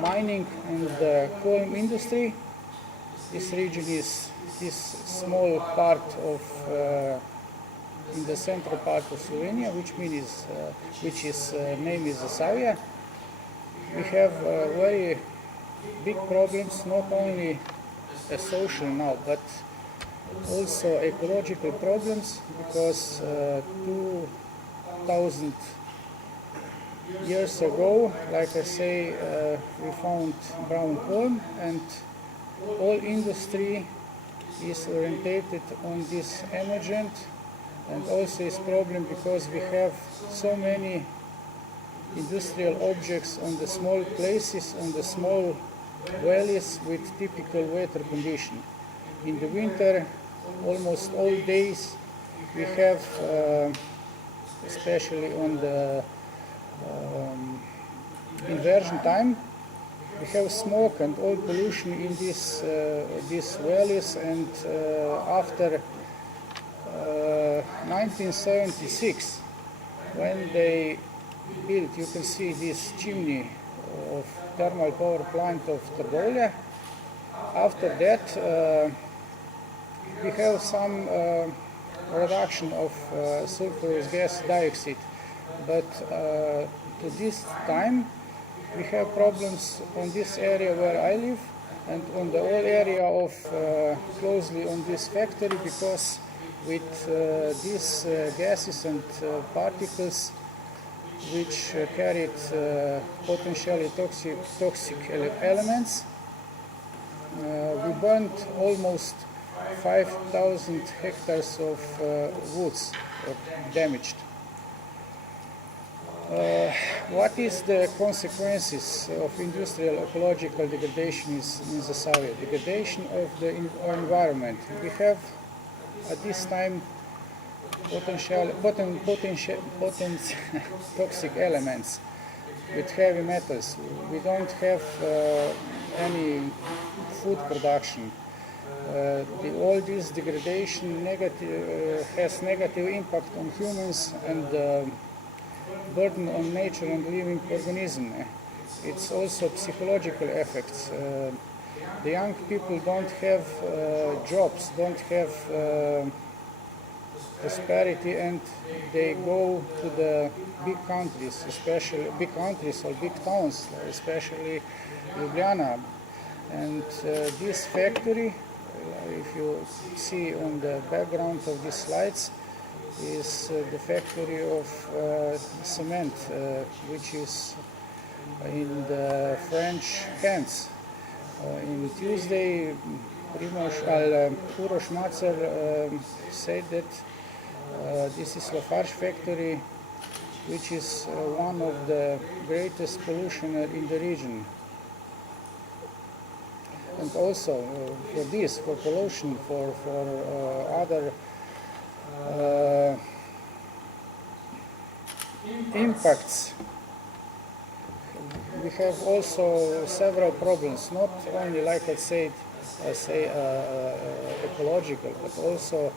mining and the coal industry. This region is this small part of in the central part of Slovenia, which is name is Zasavia. We have very big problems, not only social now, but also ecological problems, because 2000 years ago, like I say, we found brown coal, and all industry is orientated on this emergent, and also is problem because we have so many industrial objects on the small places, on the small valleys with typical weather condition. In the winter, almost all days we have, especially on the inversion time, we have smoke and oil pollution in these valleys, and after 1976, when they built, you can see this chimney of thermal power plant of Trbovlje. After that, we have some reduction of sulfurous gas dioxide, but to this time we have problems on this area where I live and on the whole area of closely on this factory, because with these gases and particles which carried potentially toxic elements, we burned almost 5,000 hectares of woods damaged. What is the consequences of industrial ecological degradation in Zasavia? Degradation of the environment. We have at this time potent toxic elements with heavy metals. We don't have any food production. All this degradation has negative impact on humans and burden on nature and living organism. It's also psychological effects. the young people don't have jobs, don't have prosperity, and they go to the big countries, especially big countries or big towns, especially Ljubljana. And this factory, if you see on the background of these slides, is the factory of cement, which is in the French hands. In Tuesday, Uroš Macer said that this is Lafarge factory, which is one of the greatest pollutioner in the region. And also for this, for pollution, for other impacts, we have also several problems, not only, like I say, ecological, but also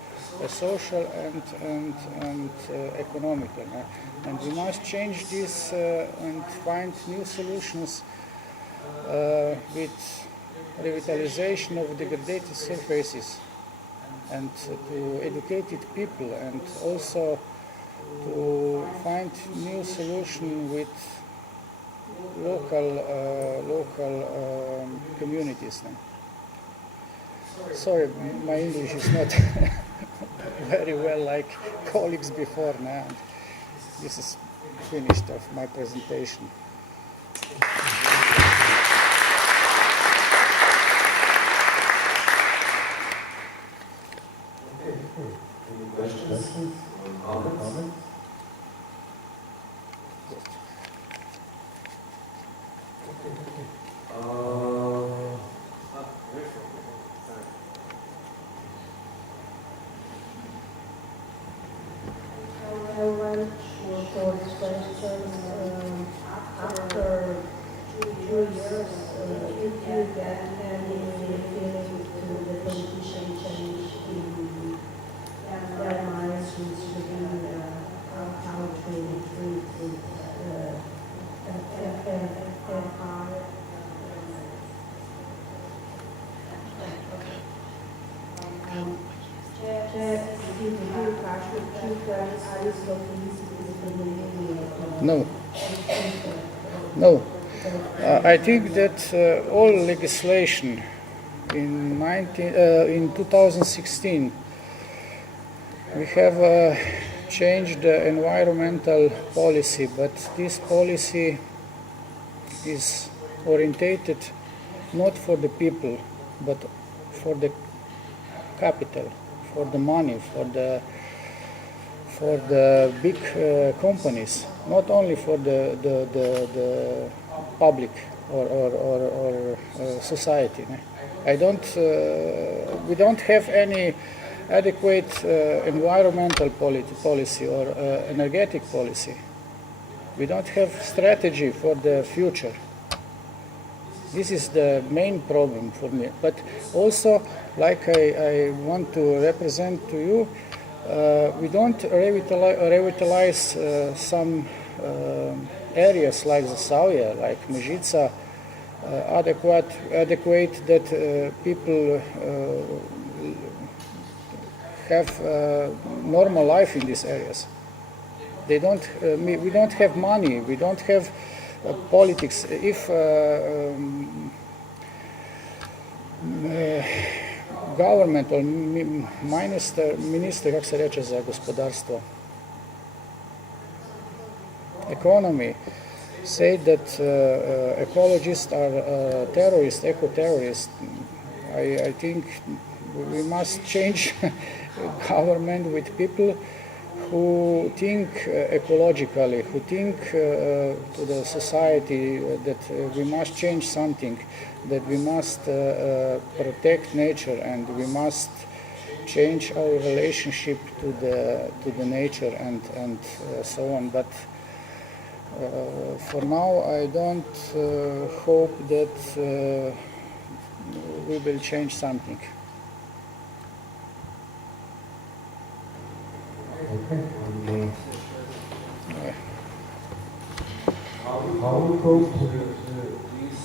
social and economical. And we must change this and find new solutions with revitalization of degraded surfaces, and to educated people, and also to find new solution with local communities. Sorry, my English is not very well like colleagues before now. This is finished of my presentation. Any questions or comments? I want to questions after 2 years, if you get any feeling to the politician change in their minds, which would be how to treat it No. No. I think that all legislation in 2016 we have changed the environmental policy, but this policy is orientated not for the people, but for the capital, for the money, for the big companies, not only for the public or society. We don't have any adequate environmental policy or energetic policy. We don't have strategy for the future. This is the main problem for me. But also, like I want to represent to you, we don't revitalize some areas like Zasavje, like Mežica, adequate that people have normal life in these areas. We don't have money, we don't have politics. If government or minister, kako se reče za gospodarstvo, economy, say that ecologists are terrorists, eco-terrorists, I think we must change government with people who think ecologically, who think to the society that we must change something, that we must protect nature, and we must change our relationship to the nature and so on. But for now, I don't hope that we will change something. Okay. How we cope with these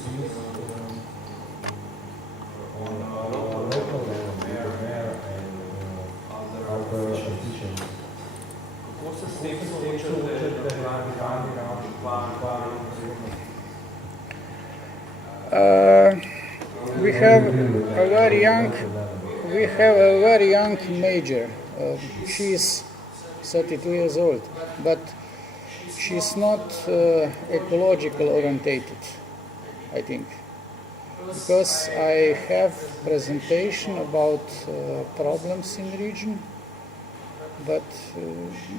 a very young, we have a very young major. She is 32 years old, but she's not ecological orientated, I think. Because I have presentation about problems in the region, but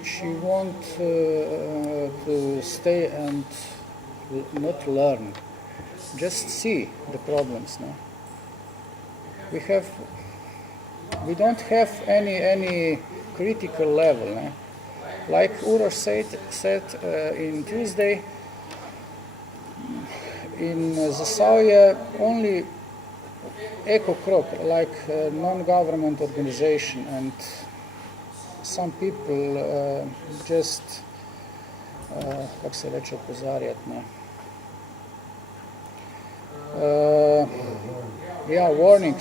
she want to stay and not learn, just see the problems. No? We don't have any critical level. No? Like Uroš said in Tuesday, in Zasavje only Eko-kolektiv, like non-government organization, and some people just, kako se reče, opozarjati. Ne? Warning,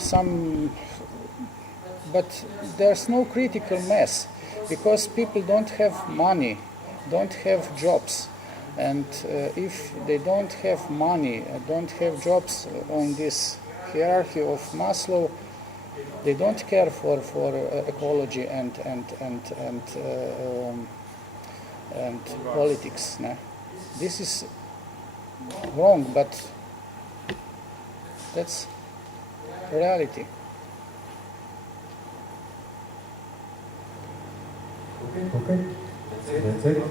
but there's no critical mass because people don't have money, don't have jobs. And if they don't have money, don't have jobs on this hierarchy of Maslow, they don't care for ecology and politics. No? This is wrong, but that's reality. Okay. That's it.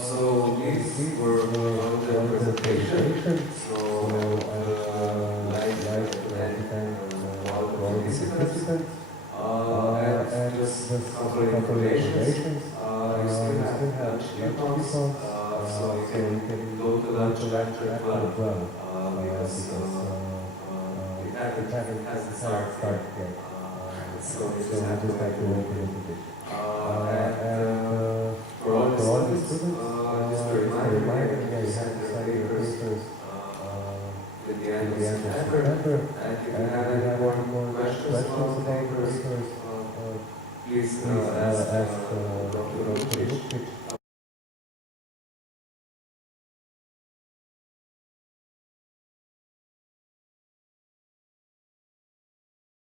So these were all the presentation. So all the participants. And just a couple of informations. You still have coupons, so you can go to lunch at 12. Because it hasn't started yet. So we just have to wait a little bit. And for all the students, just a reminder, you have to send your papers at the end of September. And if you have any more questions about the papers, please ask Dr. Lukic.